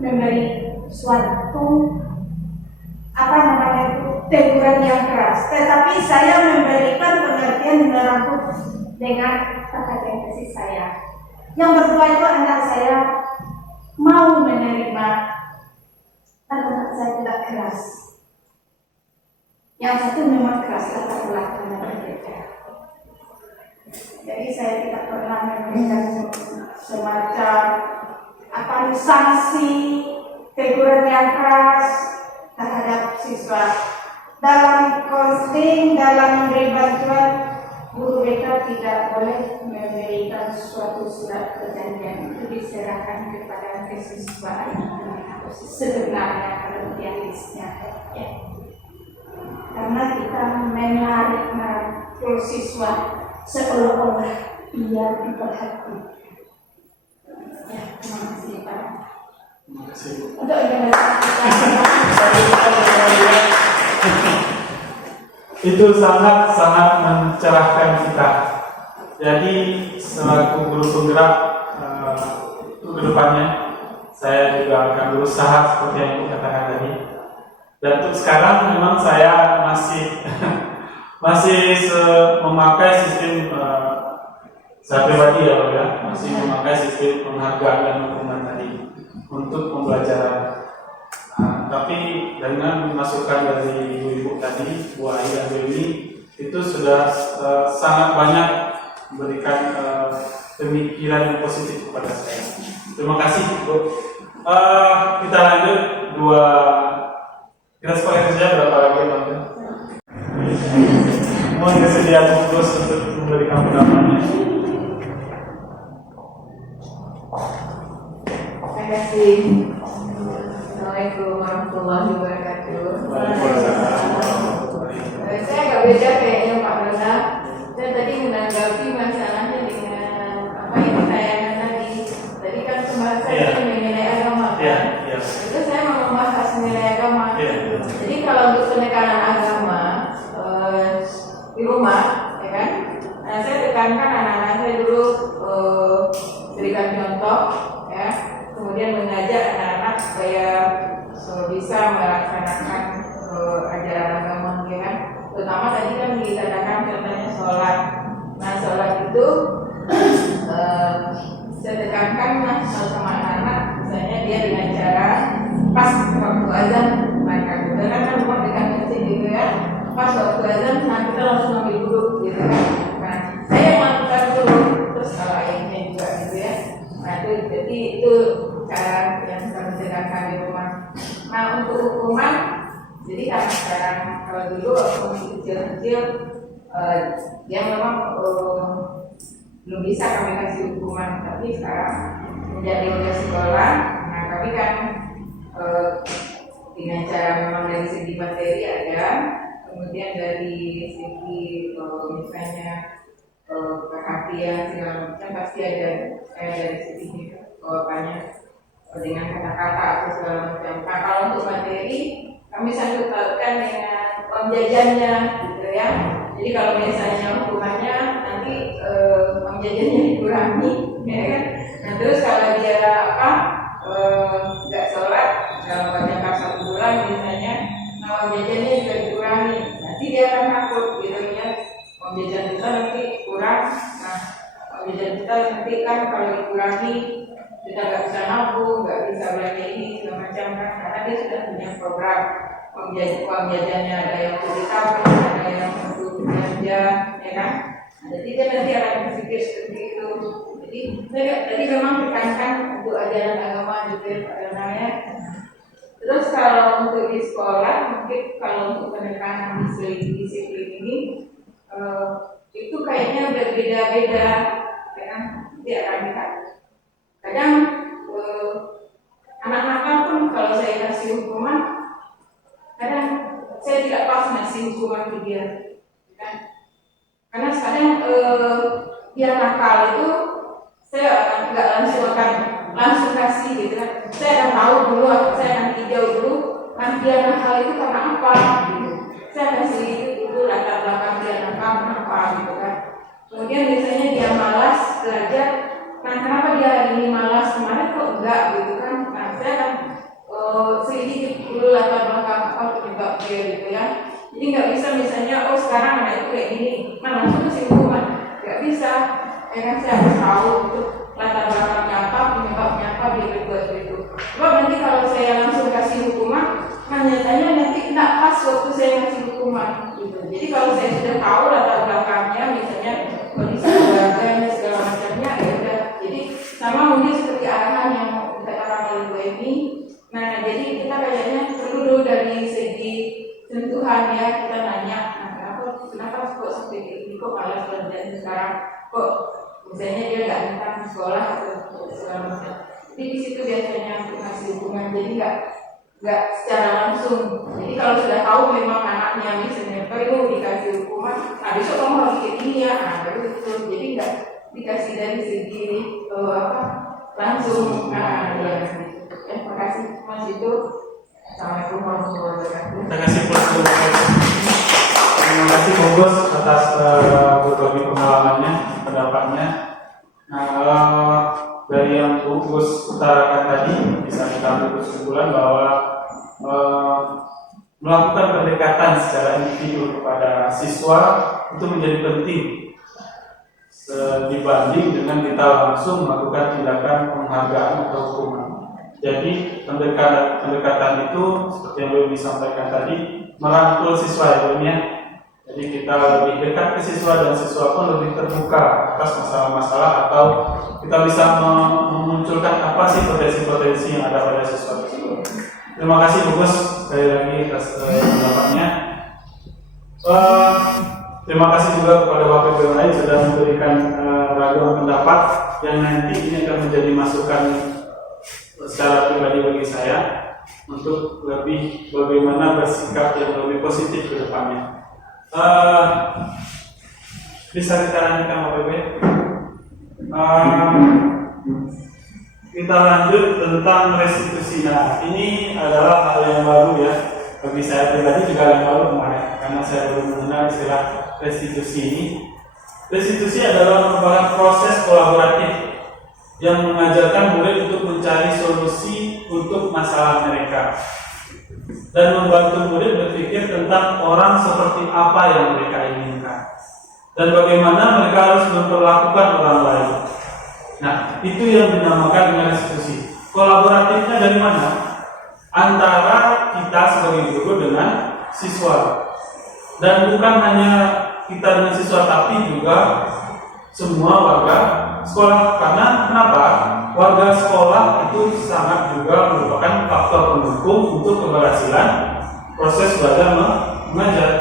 memberi suatu teguran yang keras, tetapi saya memberikan pengertian merangkul dengan perhatian kasih saya. Yang berdua itu anak saya mau menerima, anak saya tidak keras. Yang satu memang keras, latar belakangnya berbeda. Jadi saya tidak pernah memberikan semacam sanksi, teguran yang keras terhadap siswa. Dalam konseling, dalam memberi bantuan, guru BK tidak boleh memberikan suatu surat perjanjian, itu diserahkan kepada siswa sebenarnya kalau idealisnya, ya. Karena kita menarik merangkul siswa seolah-olah ia diperhatikan. Ya, terima kasih Pak. Terima kasih. Untuk generasi Itu sangat mencerahkan kita. Jadi selaku guru penggerak untuk kedepannya saya juga akan berusaha seperti yang Ibu katakan tadi. Dan untuk sekarang memang saya masih memakai sistem saya pribadi ya Pak ya, masih memakai sistem penghargaan dan hukuman tadi untuk pembelajaran. Tapi dengan masukan dari ibu-ibu tadi, Bu Ayu dan Bu Emi, itu sudah sangat banyak memberikan pemikiran yang positif kepada saya. Terima kasih Bu. Kita lanjut kita sepakat saja berapa lagi Pak? Mohon kesediaan terus untuk memberikan pendapatnya. Terima kasih. Assalamualaikum warahmatullahi wabarakatuh. Saya agak beda kayaknya Pak Rona. Saya tadi menanggapi masalahnya dengan apa yang ditayangan tadi. Tadi kan pembahasannya mengenai agama. Terus saya mau membahas mengenai agama. Jadi kalau untuk penekanan agama di rumah, ya kan? Nah, saya tekankan anak-anak saya dulu berikan contoh, ya. Kemudian mengajak anak-anak supaya bisa melaksanakan ajaran agama, ya kan? Terutama tadi kan dikatakan contohnya sholat. Nah, sholat itu saya tekankan sama anak-anak, misalnya dia dengan cara pas waktu azan, maka karena kan rumah dekat masjid gitu ya, pas waktu azan, nah kita langsung ambil wudhu gitu kan. Nah, saya melakukan dulu, terus kalau ayahnya juga gitu ya. Nah, jadi itu cara yang kami tegakkan di rumah. Nah, untuk hukuman, jadi karena sekarang kalau dulu waktu masih kecil-kecil, dia memang belum bisa kami kasih hukuman, tapi sekarang menjadi udah sekolah. Nah, kami kan dengan cara memang dari segi materi ada, kemudian dari segi misalnya perhatian segala macam pasti ada. Dari segi jawabannya dengan kata-kata atau segala macam. Nah, kalau untuk materi kami sanggup pautkan dengan uang jajannya, gitu ya. Jadi kalau misalnya hukumannya nanti uang jajannya dikurangi, ya kan. Nah, terus kalau dia nggak sholat dalam jangka 1 bulan misalnya, nah uang jajannya juga dikurangi. Nanti dia akan takut, gitu ya. Uang jajan kita nanti kurang. Nah, uang jajan kita nanti kan kalau dikurangi kita nggak bisa nabung, nggak bisa belanja ini segala macam kan, karena dia sudah punya program uang jajannya ada yang untuk ditabung, ada yang untuk belanja, ya kan. Nah, jadi dia nanti akan berpikir seperti itu. Jadi memang tekankan untuk ajaran agama juga Pak Donanya. Terus kalau untuk di sekolah, mungkin kalau untuk penekanan disiplin ini itu kayaknya berbeda-beda, ya kan? Dia akan lihat. Kadang anak nakal pun kalau saya kasih hukuman, kadang saya tidak pas ngasih hukuman ke dia, kan? Karena sekarang dia nakal itu saya nggak langsung kasih gitu kan. Saya akan tahu dulu, saya akan hijau dulu dia hal itu karena apa gitu. Saya kasih itu latar belakang dia kenapa gitu kan. Kemudian biasanya dia malas belajar. Nah, kenapa dia hari ini malas, kemarin kok enggak gitu kan. Nah, saya akan sedikit dulu latar belakang apa penyebab dia gitu ya. Jadi nggak bisa misalnya, oh sekarang anak itu kayak gini, langsung kesimpulan. Nggak bisa, karena saya harus tahu itu latar belakangnya apa, penyebabnya apa dia berbuat itu. Sebab nanti kalau saya langsung kasih hukuman, nyatanya nanti tidak pas waktu saya kasih hukuman gitu. Jadi kalau saya sudah tahu latar belakangnya, misalnya kondisi keluarganya segala macamnya, ya udah. Jadi sama mungkin seperti arahan yang dikatakan oleh Bu Emi. Nah, jadi kita kayaknya perlu dulu dari segi sentuhan ya, kita nanya, nah, kenapa kok seperti ini, kok malas belajar sekarang, kok misalnya dia nggak tentang sekolah atau segala macam. Jadi di situ biasanya untuk ngasih hukuman, jadi nggak secara langsung. Jadi kalau sudah tahu memang anaknya misalnya perlu dikasih hukuman, nah besok kamu harus kayak gini ya, nah baru itu. Jadi nggak dikasih dari segi langsung. Nah ya. Terima kasih Mas itu. Assalamualaikum warahmatullahi wabarakatuh. Terima kasih Terima kasih Bung Gus atas berbagi pengalamannya, pendapatnya. Nah, dari yang Bung Gus utarakan tadi bisa kita ambil kesimpulan bahwa melakukan pendekatan secara individu kepada siswa itu menjadi penting dibanding dengan kita langsung melakukan tindakan penghargaan atau hukuman. Jadi pendekatan itu seperti yang belum disampaikan tadi merangkul siswa ya. Jadi kita lebih dekat ke siswa dan siswa pun lebih terbuka atas masalah-masalah atau kita bisa memunculkan apa sih potensi-potensi yang ada pada siswa tersebut. Terima kasih Bu Gus sekali lagi atas pendapatnya. Terima kasih juga kepada Bapak Ibu lain sudah memberikan ragam pendapat yang nanti ini akan menjadi masukan secara pribadi bagi saya untuk lebih bagaimana bersikap yang lebih positif ke depannya. Bisa kita lanjutkan Bapak Ibu? Kita lanjut tentang restitusi. Nah, ini adalah hal yang baru ya bagi saya pribadi, juga yang baru kemarin karena saya belum mengenal istilah restitusi ini. Restitusi adalah merupakan proses kolaboratif yang mengajarkan murid untuk mencari solusi untuk masalah mereka dan membantu murid berpikir tentang orang seperti apa yang mereka inginkan dan bagaimana mereka harus memperlakukan orang lain. Nah, itu yang dinamakan dengan restitusi. Kolaboratifnya dari mana? Antara kita sebagai guru dengan siswa. Dan bukan hanya kita dengan siswa, tapi juga semua warga sekolah. Karena kenapa? Warga sekolah itu sangat juga merupakan faktor pendukung untuk keberhasilan proses belajar mengajar.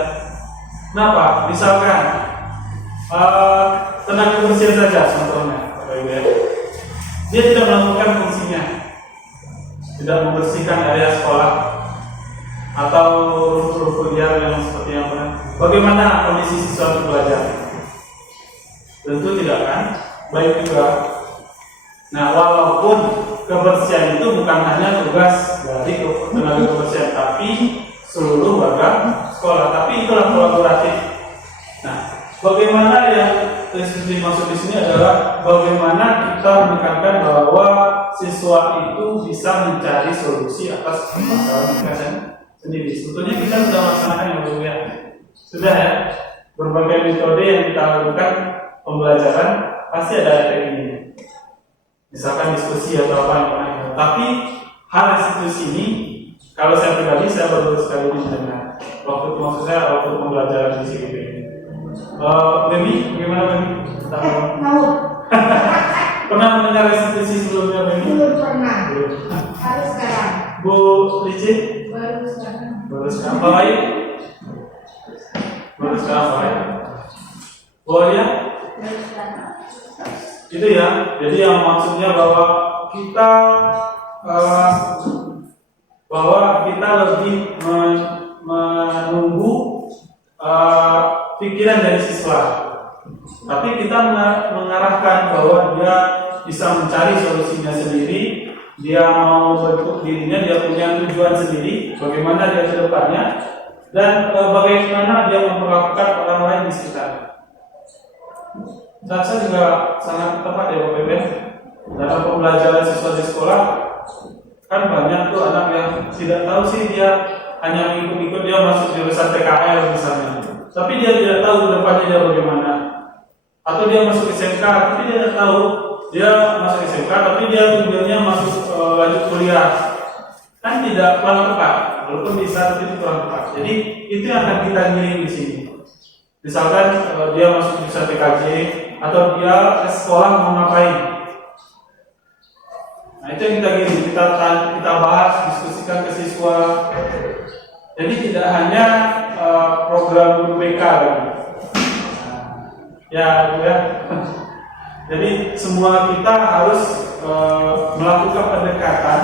Kenapa? Misalkan tenaga kebersihan saja contohnya, dia tidak melakukan fungsinya, tidak membersihkan area sekolah atau rumput-rumput liar yang seperti yang benar. Bagaimana kondisi siswa untuk belajar? Tentu tidak kan baik juga. Nah, walaupun kebersihan itu bukan hanya tugas dari tenaga kebersihan, tapi seluruh warga sekolah. Tapi itulah kolaboratif. Nah, bagaimana yang dimaksud di sini adalah bagaimana kita menekankan bahwa siswa itu bisa mencari solusi atas masalah mereka sendiri. Sebetulnya kita sudah melaksanakan yang berbeda. Sudah ya, berbagai metode yang kita lakukan pembelajaran pasti ada efek ini. Misalkan diskusi atau apa yang lain. Tapi hal restitusi ini, kalau saya pribadi saya baru sekali ini mendengar. Maksud saya waktu pembelajaran di sini. Baby, bagaimana Baby? Mau. Pernah mendengar restitusi sebelumnya Baby? Belum pernah. Harus sekarang. Bu Licin? Baru sekarang. Baru sekarang. Pak Bayu? Baru sekarang Pak Bayu? Bu Alia? Baru sekarang. Itu ya, jadi yang maksudnya bahwa kita lebih menunggu pikiran dari siswa, tapi kita mengarahkan bahwa dia bisa mencari solusinya sendiri dia mau bentuk dirinya, dia punya tujuan sendiri, bagaimana dia ke depannya, dan bagaimana dia memperlakukan orang lain di sekitar. Saya juga sangat tepat ya Bapak Ibu. Dalam pembelajaran siswa di sekolah, kan banyak tuh anak yang tidak tahu sih, dia hanya ikut-ikut, dia masuk jurusan PKL misalnya, tapi dia tidak tahu ke depannya dia bagaimana. Atau dia masuk SMK, tapi dia tidak tahu dia masuk SMK, tapi dia tujuannya masuk lanjut kuliah. Kan tidak kurang tepat, walaupun bisa tapi itu kurang tepat. Jadi itu yang akan kita giring di sini. Misalkan dia masuk jurusan PKJ atau dia ke sekolah mau ngapain. Nah itu yang kita giring, kita bahas, diskusikan ke siswa. Jadi tidak hanya program UPK lagi. Ya. Jadi semua kita harus melakukan pendekatan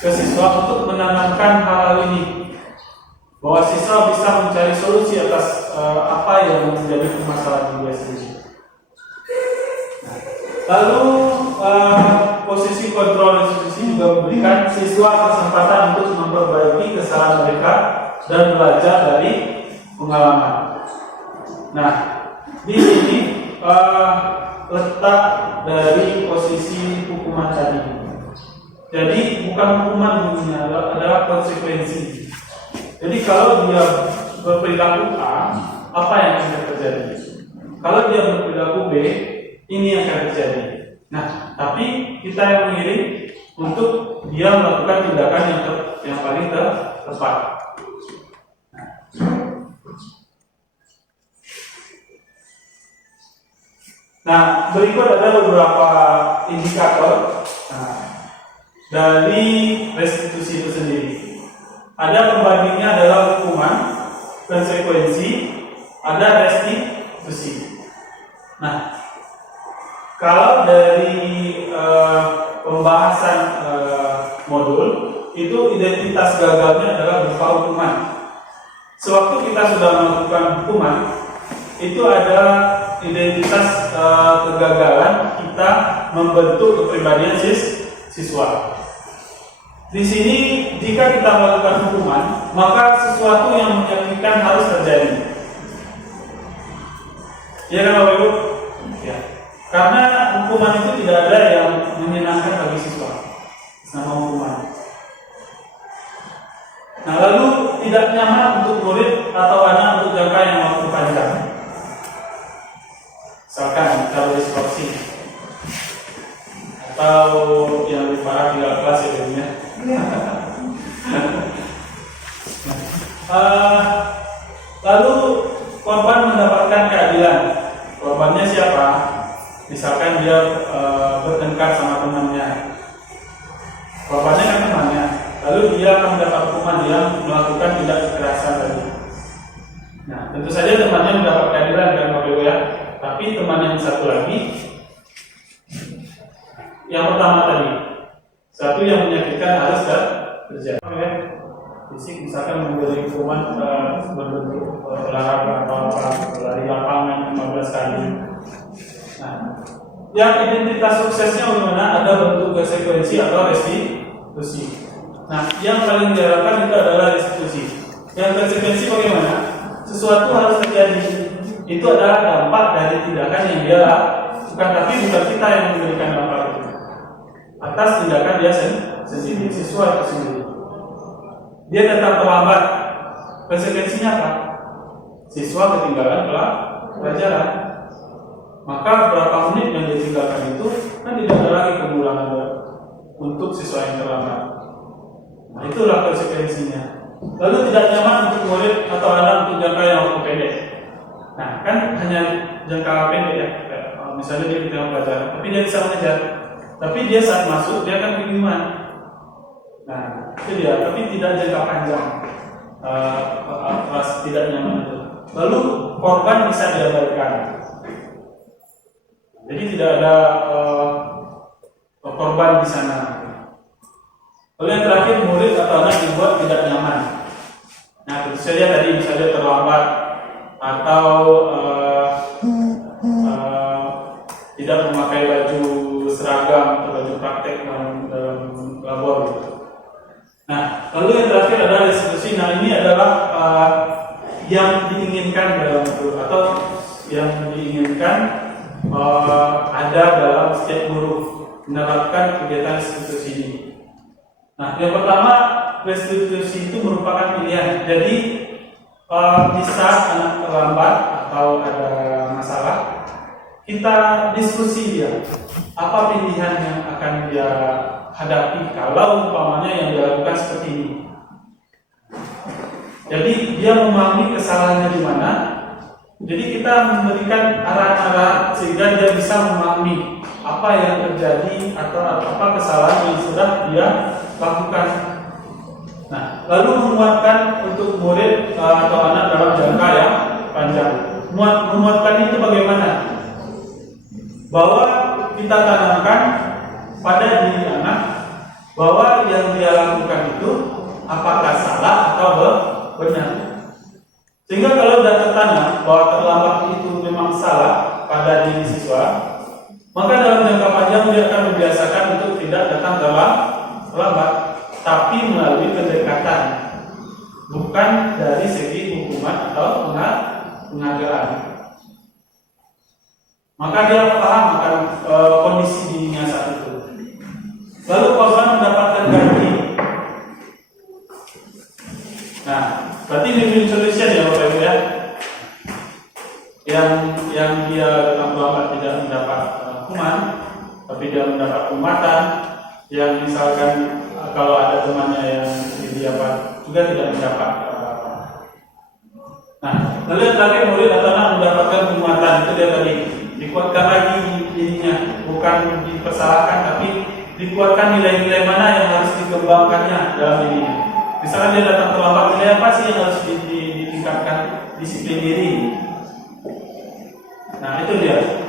ke siswa untuk menanamkan hal ini, bahwa siswa bisa mencari solusi atas apa yang menjadi permasalahan dia sendiri. Lalu posisi kontrol institusi juga memberikan siswa kesempatan untuk memperbaiki kesalahan mereka dan belajar dari pengalaman. Nah, di sini letak dari posisi hukuman tadi. Jadi bukan hukuman bunyinya, adalah konsekuensi. Jadi kalau dia berperilaku A, apa yang akan terjadi? Kalau dia berperilaku B, ini yang akan terjadi. Nah, tapi kita yang mengiring untuk dia melakukan tindakan yang paling tepat. Nah, berikut ada beberapa indikator dari restitusi itu sendiri. Ada pembandingnya adalah hukuman, konsekuensi, ada restitusi. Nah, kalau dari pembahasan modul itu identitas gagalnya adalah berupa hukuman. Sewaktu kita sudah melakukan hukuman, itu ada identitas kegagalan kita membentuk kepribadian siswa. Di sini jika kita melakukan hukuman, maka sesuatu yang menyakitkan harus terjadi. Ya kan Bapak Ibu? Ya. Karena hukuman itu tidak ada yang menyenangkan bagi siswa. Sama hukuman. Nah, lalu tidak nyaman untuk murid atau anak untuk jangka yang waktu panjang. Misalkan kalau distorsi atau yang lebih parah tinggal kelas ya jadinya. Lalu korban mendapatkan keadilan. Korbannya siapa? Misalkan dia bertengkar sama temannya. Korbannya kan temannya. Lalu dia akan mendapat hukuman yang melakukan tindak kekerasan tadi. Nah, tentu saja temannya mendapat keadilan kan Bapak Ibu ya. Tapi teman yang satu lagi, yang pertama tadi, satu yang menyakitkan harus terjadi. Fisik misalkan memberi hukuman berbentuk olahraga atau apa, lari lapangan 15 kali. Nah, yang identitas suksesnya bagaimana? Ada bentuk konsekuensi atau restitusi. Nah, yang paling diharapkan itu adalah restitusi. Yang konsekuensi bagaimana? Sesuatu harus terjadi. Itu adalah dampak dari tindakan yang dia lakukan, tapi bukan kita yang memberikan dampak itu. Atas tindakan dia sendiri, siswa itu sendiri. Dia datang terlambat, konsekuensinya apa? Siswa ketinggalan pelajaran. Maka berapa menit yang ditinggalkan itu kan tidak ada lagi pengulangan untuk siswa yang terlambat. Nah, itulah konsekuensinya. Lalu tidak nyaman untuk murid atau anak untuk jangka yang waktu pendek. Nah, kan hanya jangka pendek ya. Misalnya dia ketinggalan pelajaran, tapi dia bisa mengejar. Tapi dia saat masuk dia akan kebingungan. Nah, itu dia. Tapi tidak jangka panjang. Tidak nyaman itu. Lalu korban bisa diabaikan. Jadi tidak ada korban di sana. Lalu yang terakhir, murid atau anak dibuat tidak nyaman. Nah, tentu saja tadi misalnya terlambat atau tidak memakai baju seragam atau baju praktek dalam robot gitu. Nah, lalu yang terakhir adalah restitusi. Nah, ini adalah yang diinginkan dalam itu atau yang diinginkan ada dalam setiap guru menerapkan kegiatan restitusi ini. Nah, yang pertama, restitusi itu merupakan pilihan. Jadi di saat anak terlambat atau ada masalah, kita diskusi dia apa pilihan yang akan dia hadapi kalau umpamanya yang dilakukan seperti ini. Jadi dia memahami kesalahannya di mana. Jadi kita memberikan arahan-arahan sehingga dia bisa memahami apa yang terjadi atau apa kesalahan yang sudah dia lakukan. Nah, lalu menguatkan untuk murid atau anak dalam jangka yang panjang. Menguatkan itu bagaimana? Bahwa kita tanamkan pada diri anak bahwa yang dia lakukan itu apakah salah atau benar. Sehingga kalau sudah tertanam bahwa terlambat itu memang salah pada diri siswa, maka dalam jangka panjang dia akan membiasakan untuk tidak datang terlambat, tapi melalui pendekatan, bukan dari segi hukuman atau pengajaran. Maka dia paham akan kondisi dirinya saat itu. Lalu korban mendapatkan ganti. Nah, berarti win-win solution ya Bapak Ibu ya. Yang dia dalam terlambat tidak mendapat hukuman, tapi dia mendapat penguatan. Yang misalkan kalau ada temannya yang didapat juga tidak mendapat apa-apa. Nah, lalu yang terakhir murid atau anak mendapatkan penguatan, itu dia tadi dikuatkan lagi dirinya, bukan dipersalahkan, tapi dikuatkan nilai-nilai mana yang harus dikembangkannya dalam dirinya. Misalnya dia datang terlambat, nilai apa sih yang harus ditingkatkan? Disiplin diri. Nah, itu dia.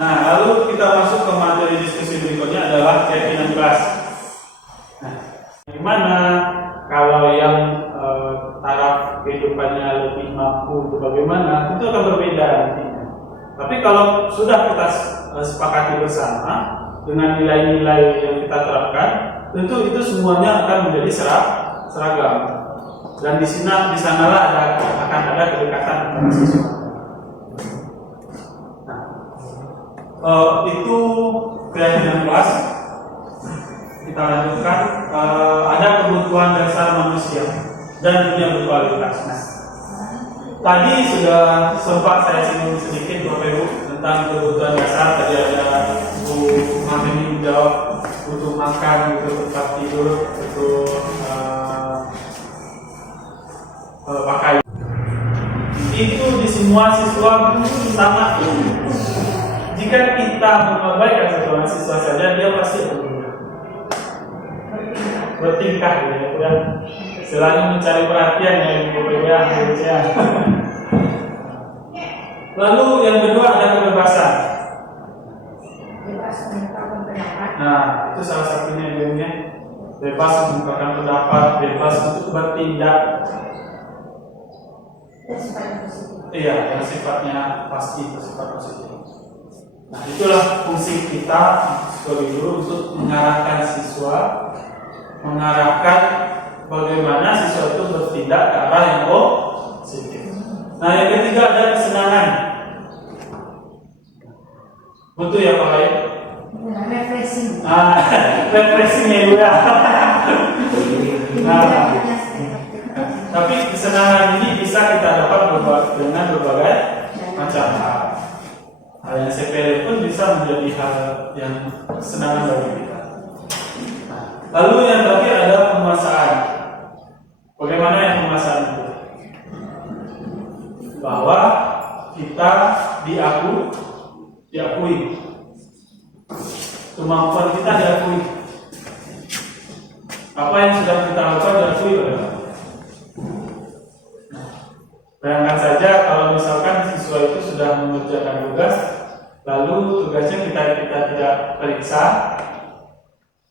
Nah, lalu kita masuk ke materi diskusi berikutnya adalah keyakinan kelas. Nah, gimana kalau yang taraf kehidupannya lebih mampu itu bagaimana? Itu akan berbeda nantinya. Tapi kalau sudah kita sepakati bersama dengan nilai-nilai yang kita terapkan, tentu itu semuanya akan menjadi seragam. Dan di sanalah akan ada kedekatan antara siswa. Itu keyakinan kelas. Kita lanjutkan. Ada kebutuhan dasar manusia dan dunia berkualitas. Nah, tadi sudah sempat saya singgung sedikit Bapak Ibu tentang kebutuhan dasar. Tadi ada Bu Mahmini menjawab butuh makan, butuh tempat tidur, butuh pakai. Itu di semua siswa sama. Jika kita mengabaikan satu siswa saja, dia pasti bertingkah gitu ya. Selain mencari perhatian yang berbeda. Lalu yang kedua ada kebebasan. Nah, itu salah satunya ilmunya. Bebas mengungkapkan pendapat, bebas untuk bertindak. Iya, yang sifatnya pasti bersifat positif. Nah, itulah fungsi kita sebagai guru untuk mengarahkan siswa, mengarahkan bagaimana siswa itu bertindak ke arah yang positif. Nah, yang ketiga ada kesenangan. Betul ya Pak Hai? refreshing. Refreshing ya Ibu ya. Nah, tapi kesenangan ini bisa kita dapat dengan berbagai macam hal. Hal yang sepele pun bisa menjadi hal yang kesenangan bagi kita. Nah, lalu yang terakhir ada penguasaan. Bagaimana yang penguasaan itu? Bahwa kita diakui. Kemampuan kita diakui. Apa yang sudah kita lakukan diakui oleh. Bayangkan saja kalau misalkan siswa itu sudah mengerjakan tugas, lalu tugasnya kita tidak periksa,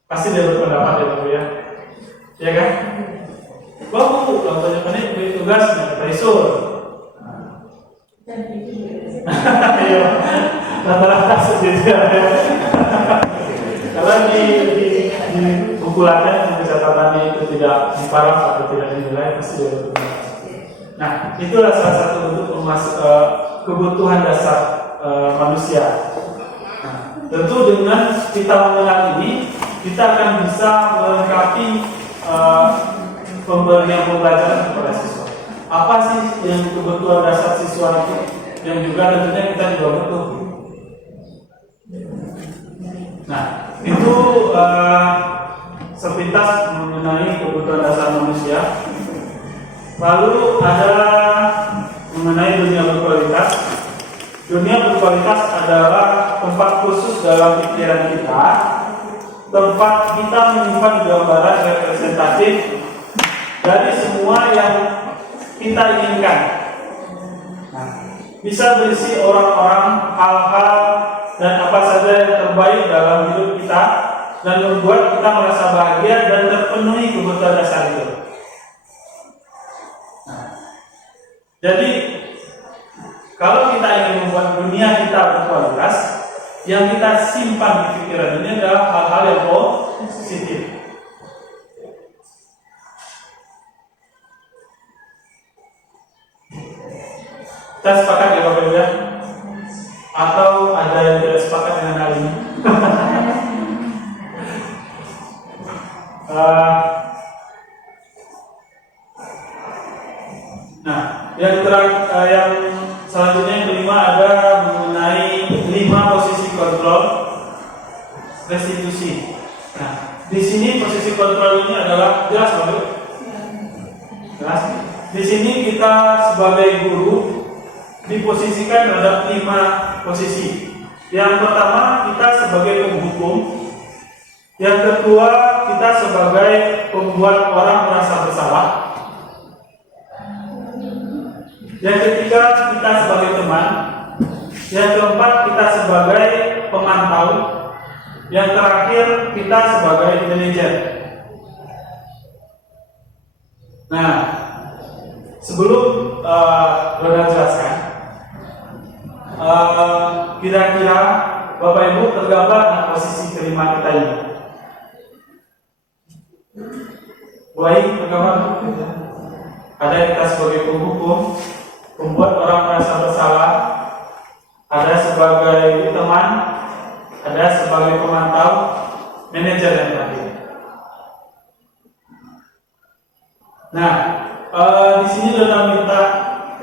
pasti dia berpendapat ya Bu ya, ya kan? Wah Bu, kalau banyak beri tugas pressure. Iya, rata-rata seperti itu. Kalau di buku latihan pencatatannya itu tidak diparaf atau tidak dinilai, pasti dia berpendapat. Nah, itulah salah satu bentuk kebutuhan dasar manusia. Nah, tentu dengan kita mengenal ini, kita akan bisa melengkapi pemberian pembelajaran kepada siswa. Apa sih yang kebutuhan dasar siswa itu? Yang juga tentunya kita juga butuh. Nah, itu sepintas mengenai kebutuhan dasar manusia. Lalu ada mengenai dunia berkualitas. Dunia berkualitas adalah tempat khusus dalam pikiran kita, tempat kita menyimpan gambaran representatif dari semua yang kita inginkan. Nah, bisa berisi orang-orang, hal-hal, dan apa saja yang terbaik dalam hidup kita, dan membuat kita merasa bahagia dan terpenuhi kebutuhan dasar itu. Jadi, kalau kita ingin membuat dunia kita berkualitas, yang kita simpan di pikiran ini adalah hal-hal yang positif. Kita sepakat ya Bapak Ibu ya? Atau ada yang tidak sepakat dengan hal ini? Nah, yang selanjutnya yang kelima ada mengenai 5 posisi kontrol restitusi. Nah, di sini posisi kontrol ini adalah jelas Bapak. Jelas. Di sini kita sebagai guru diposisikan terhadap 5 posisi. Yang pertama kita sebagai penghukum. Yang kedua kita sebagai pembuat orang merasa bersalah. Yang ketiga kita sebagai teman. Yang keempat kita sebagai pemantau. Yang terakhir kita sebagai manajer. Nah, sebelum Ronald jelaskan, kira-kira Bapak Ibu tergambar posisi kelima kita ini. Baik, tergambar. Ada kita sebagai penghukum, membuat orang merasa bersalah, ada sebagai teman, ada sebagai pemantau, manajer yang terakhir. Nah, di sini Donald minta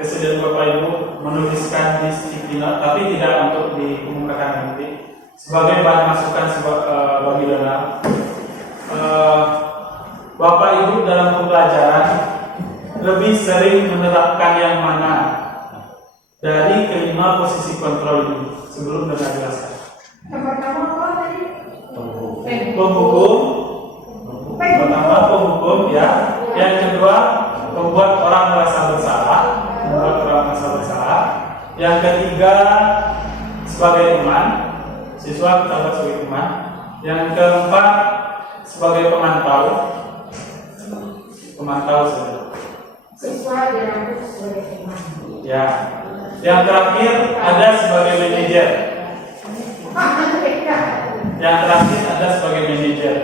kesediaan Bapak Ibu menuliskan di sticky note, tapi tidak untuk dikemukakan nanti sebagai bahan masukan bagi Donald. Bapak Ibu dalam pembelajaran lebih sering menerapkan yang mana dari kelima posisi kontrol ini sebelum Donald jelaskan. Yang pertama apa tadi? Penghukum. Pertama penghukum ya. Yang kedua membuat orang merasa bersalah. Yang ketiga sebagai teman, siswa kita buat sebagai teman. Yang keempat sebagai pemantau saja. Siswa dirangkul sebagai teman. Ya. Yang terakhir ada sebagai manajer. Yang terakhir ada sebagai manajer.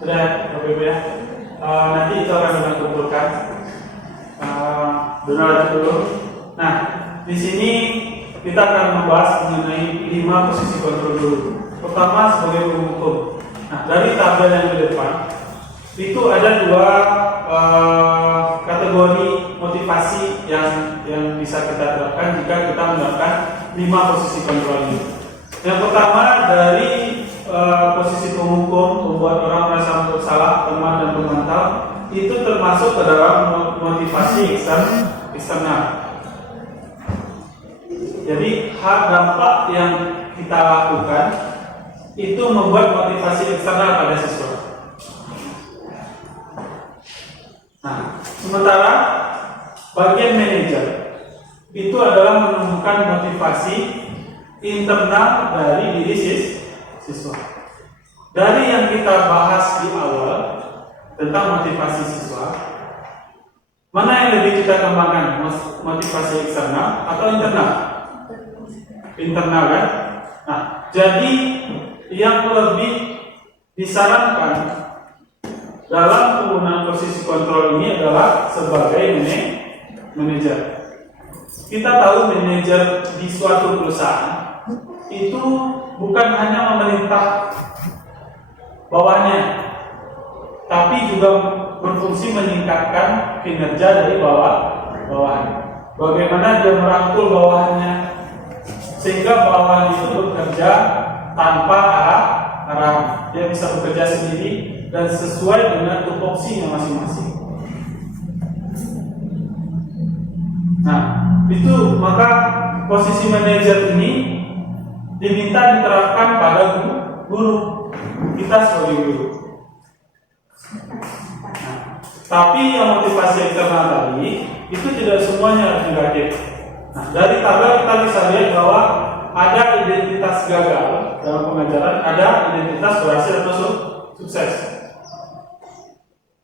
Sudah, Bapak Ibu ya. Nanti itu akan kita kumpulkan. Dulu. Nah, di sini kita akan membahas mengenai 5 posisi kontrol dulu. Pertama sebagai penghukum. Nah, dari tabel yang di depan itu ada 2 kategori motivasi yang bisa kita terapkan jika kita menerapkan 5 posisi kontrol ini. Yang pertama dari posisi penghukum, membuat orang merasa bersalah, teman dan pemantau, itu termasuk ke dalam motivasi eksternal. Jadi hak dampak yang kita lakukan itu membuat motivasi eksternal pada siswa. Nah, sementara bagian manajer itu adalah menemukan motivasi internal dari diri siswa. Dari yang kita bahas di awal tentang motivasi siswa, mana yang lebih kita kembangkan, motivasi eksternal atau internal? Internal kan? Nah, jadi yang lebih disarankan dalam penggunaan posisi kontrol ini adalah sebagai manajer. Kita tahu manajer di suatu perusahaan itu bukan hanya memerintah bawahnya, tapi juga berfungsi meningkatkan kinerja dari bawahan. Bagaimana dia merangkul bawahannya sehingga bawahan itu bekerja tanpa arahan. Dia bisa bekerja sendiri dan sesuai dengan tupoksinya masing-masing. Nah, itu maka posisi manajer ini diminta diterapkan pada guru kita sebagai guru. Nah, tapi yang motivasi eksternal tadi itu tidak semuanya negatif. Nah, dari tabel kita bisa lihat bahwa ada identitas gagal dalam pengajaran, ada identitas berhasil atau sukses.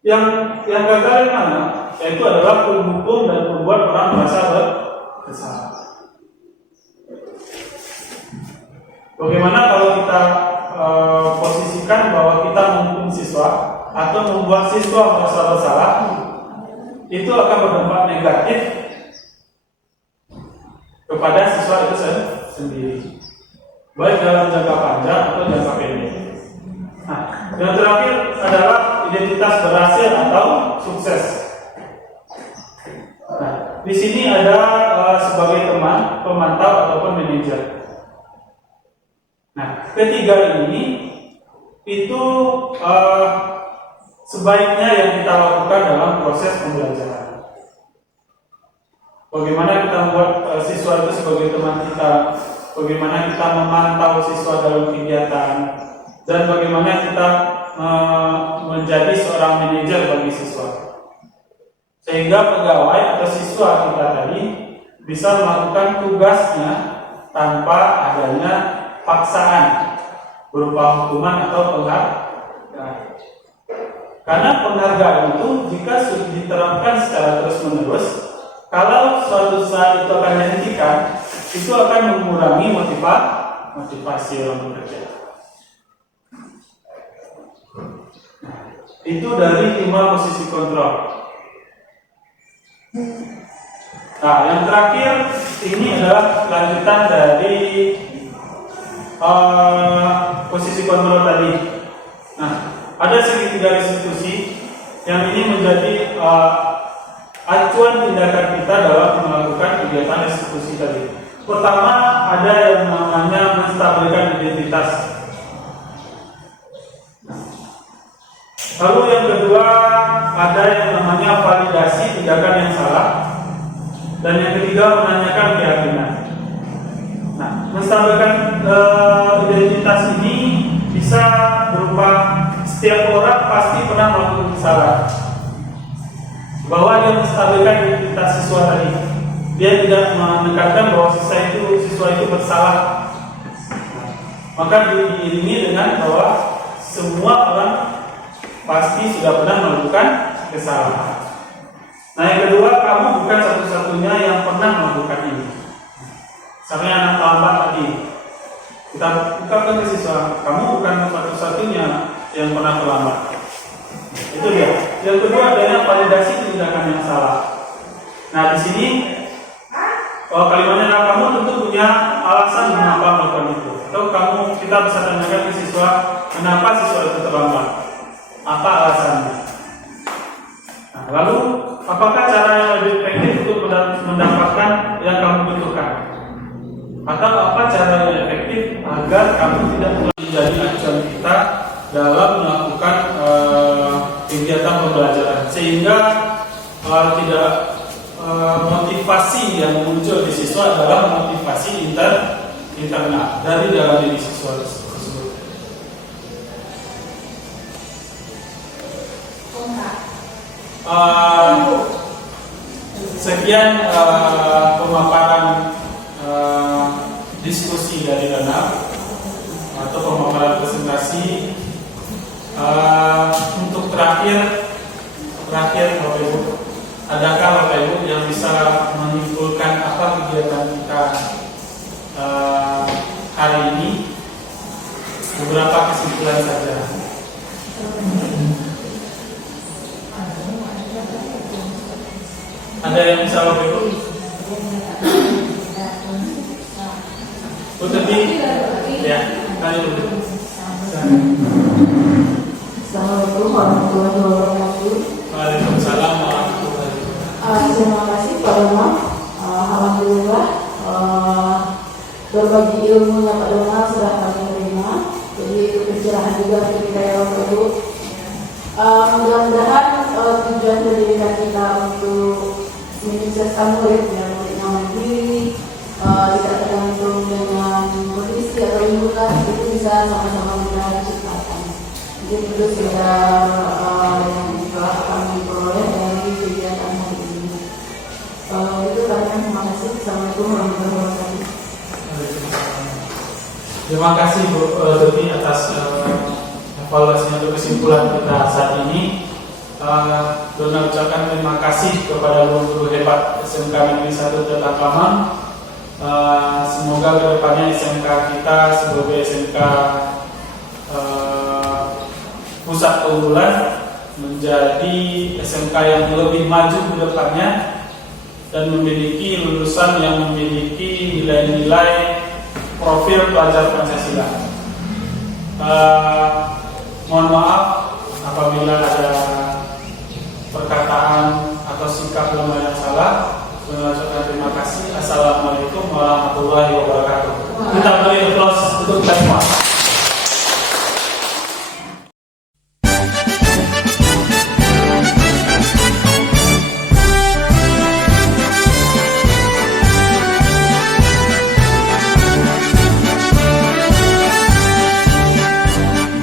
Yang gagal yang mana? Yaitu adalah penghukum dan membuat orang merasa bersalah. Bagaimana kalau kita posisikan bahwa kita menghukum siswa atau membuat siswa merasa bersalah, itu akan berdampak negatif kepada siswa itu sendiri, baik dalam jangka panjang atau jangka pendek. Nah, yang terakhir adalah identitas berhasil atau sukses. Nah, di sini ada sebagai teman, pemantau ataupun manajer. Nah, ketiga ini itu sebaiknya yang kita lakukan dalam proses pembelajaran. Bagaimana kita membuat siswa itu sebagai teman kita, bagaimana kita memantau siswa dalam kegiatan, dan bagaimana kita menjadi seorang manajer bagi siswa, sehingga pegawai atau siswa kita tadi bisa melakukan tugasnya tanpa adanya paksaan berupa hukuman atau penghargaan. Karena penghargaan itu jika sudah diterapkan secara terus-menerus, kalau suatu saat itu akan dihentikan, itu akan mengurangi motivasi orang bekerja. Itu dari 5 posisi kontrol. Nah, yang terakhir ini adalah lanjutan dari posisi kontrol tadi. Nah, ada segitiga restitusi yang ini menjadi acuan tindakan kita dalam melakukan kegiatan restitusi tadi. Pertama, ada yang namanya menstabilkan identitas. Lalu yang kedua, ada yang namanya validasi tindakan yang salah. Dan yang ketiga, menanyakan keyakinan. Nah, menstabilkan identitas ini bisa berupa setiap orang pasti pernah melakukan kesalahan. Bahwa dia menstabilkan identitas siswa tadi, dia tidak menekankan bahwa siswa itu bersalah. Maka diiringi dengan bahwa semua orang pasti sudah pernah melakukan kesalahan. Nah, yang kedua, kamu bukan satu-satunya yang pernah melakukan ini. Sampai anak tambat tadi, kita ungkapkan ke siswa, kamu bukan satu-satunya yang pernah terlambat. Itu dia. Yang kedua, adanya validasi tindakan yang salah. Nah, di sini kalimatnya adalah kamu tentu punya alasan mengapa melakukan itu. Atau kita bisa tanyakan ke siswa, kenapa siswa itu terlambat? Apa alasannya? Nah, lalu apakah cara yang lebih efektif untuk mendapatkan yang kamu butuhkan? Atau apa cara yang efektif agar kamu tidak menjadi acuan kita dalam melakukan kegiatan pembelajaran, sehingga tidak motivasi yang muncul di siswa adalah motivasi internal dari dalam diri siswa tersebut. Sekian pemaparan diskusi dari Dana atau pemaparan presentasi. Untuk terakhir Bapak Ibu, adakah Bapak Ibu yang bisa menyimpulkan apa kegiatan kita hari ini? Beberapa kesimpulan saja. Ada yang bisa Bapak Ibu? Bu Teti? Ya, kali dulu. Assalamualaikum warahmatullahi wabarakatuh. Waalaikumsalam warahmatullahi wabarakatuh. Terima kasih Pak Dona. Alhamdulillah berbagi ilmunya Pak Dona sudah kami terima. Jadi itu pencerahan juga bagi kita ya Bapak Ibu. Mudah-mudahan tujuan pendidikan kita untuk menyukseskan murid yang mandiri, tidak tergantung dengan kondisi atau lingkungan, itu bisa sama-sama kita ciptakan. Jadi itu sudah yang telah kami peroleh dari kegiatan hari ini. Itu banyak. Terima kasih. Assalamualaikum warahmatullahi wabarakatuh. Terima kasih Bu Tuti atas evaluasi atau kesimpulan kita saat ini. Dona ucapkan terima kasih kepada guru hebat SMK Negeri 1 Tetaklamang. Semoga kedepannya SMK kita sebagai SMK pusat keunggulan menjadi SMK yang lebih maju ke depannya dan memiliki lulusan yang memiliki nilai-nilai profil pelajar Pancasila. Mohon maaf apabila ada perkataan atau sikap yang salah. Terima kasih. Assalamualaikum warahmatullahi wabarakatuh. Kita beri aplaus untuk kita semua.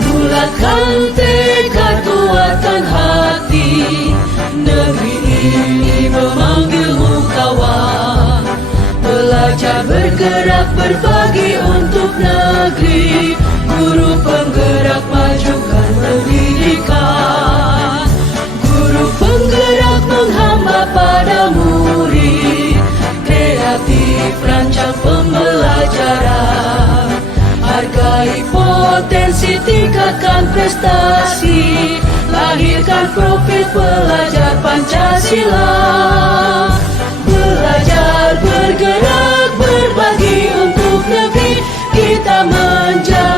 Bulatkan tekad kuatkan hati, negeri ini memanggilmu kawan. Belajar bergerak berbagi untuk negeri, guru penggerak majukan pendidikan. Guru penggerak menghamba pada murid, kreatif rancang pembelajaran. Hargai potensi, tingkatkan prestasi, lahirkan profil pelajar Pancasila. Belajar, bergerak, berbagi untuk negeri, kita menjadi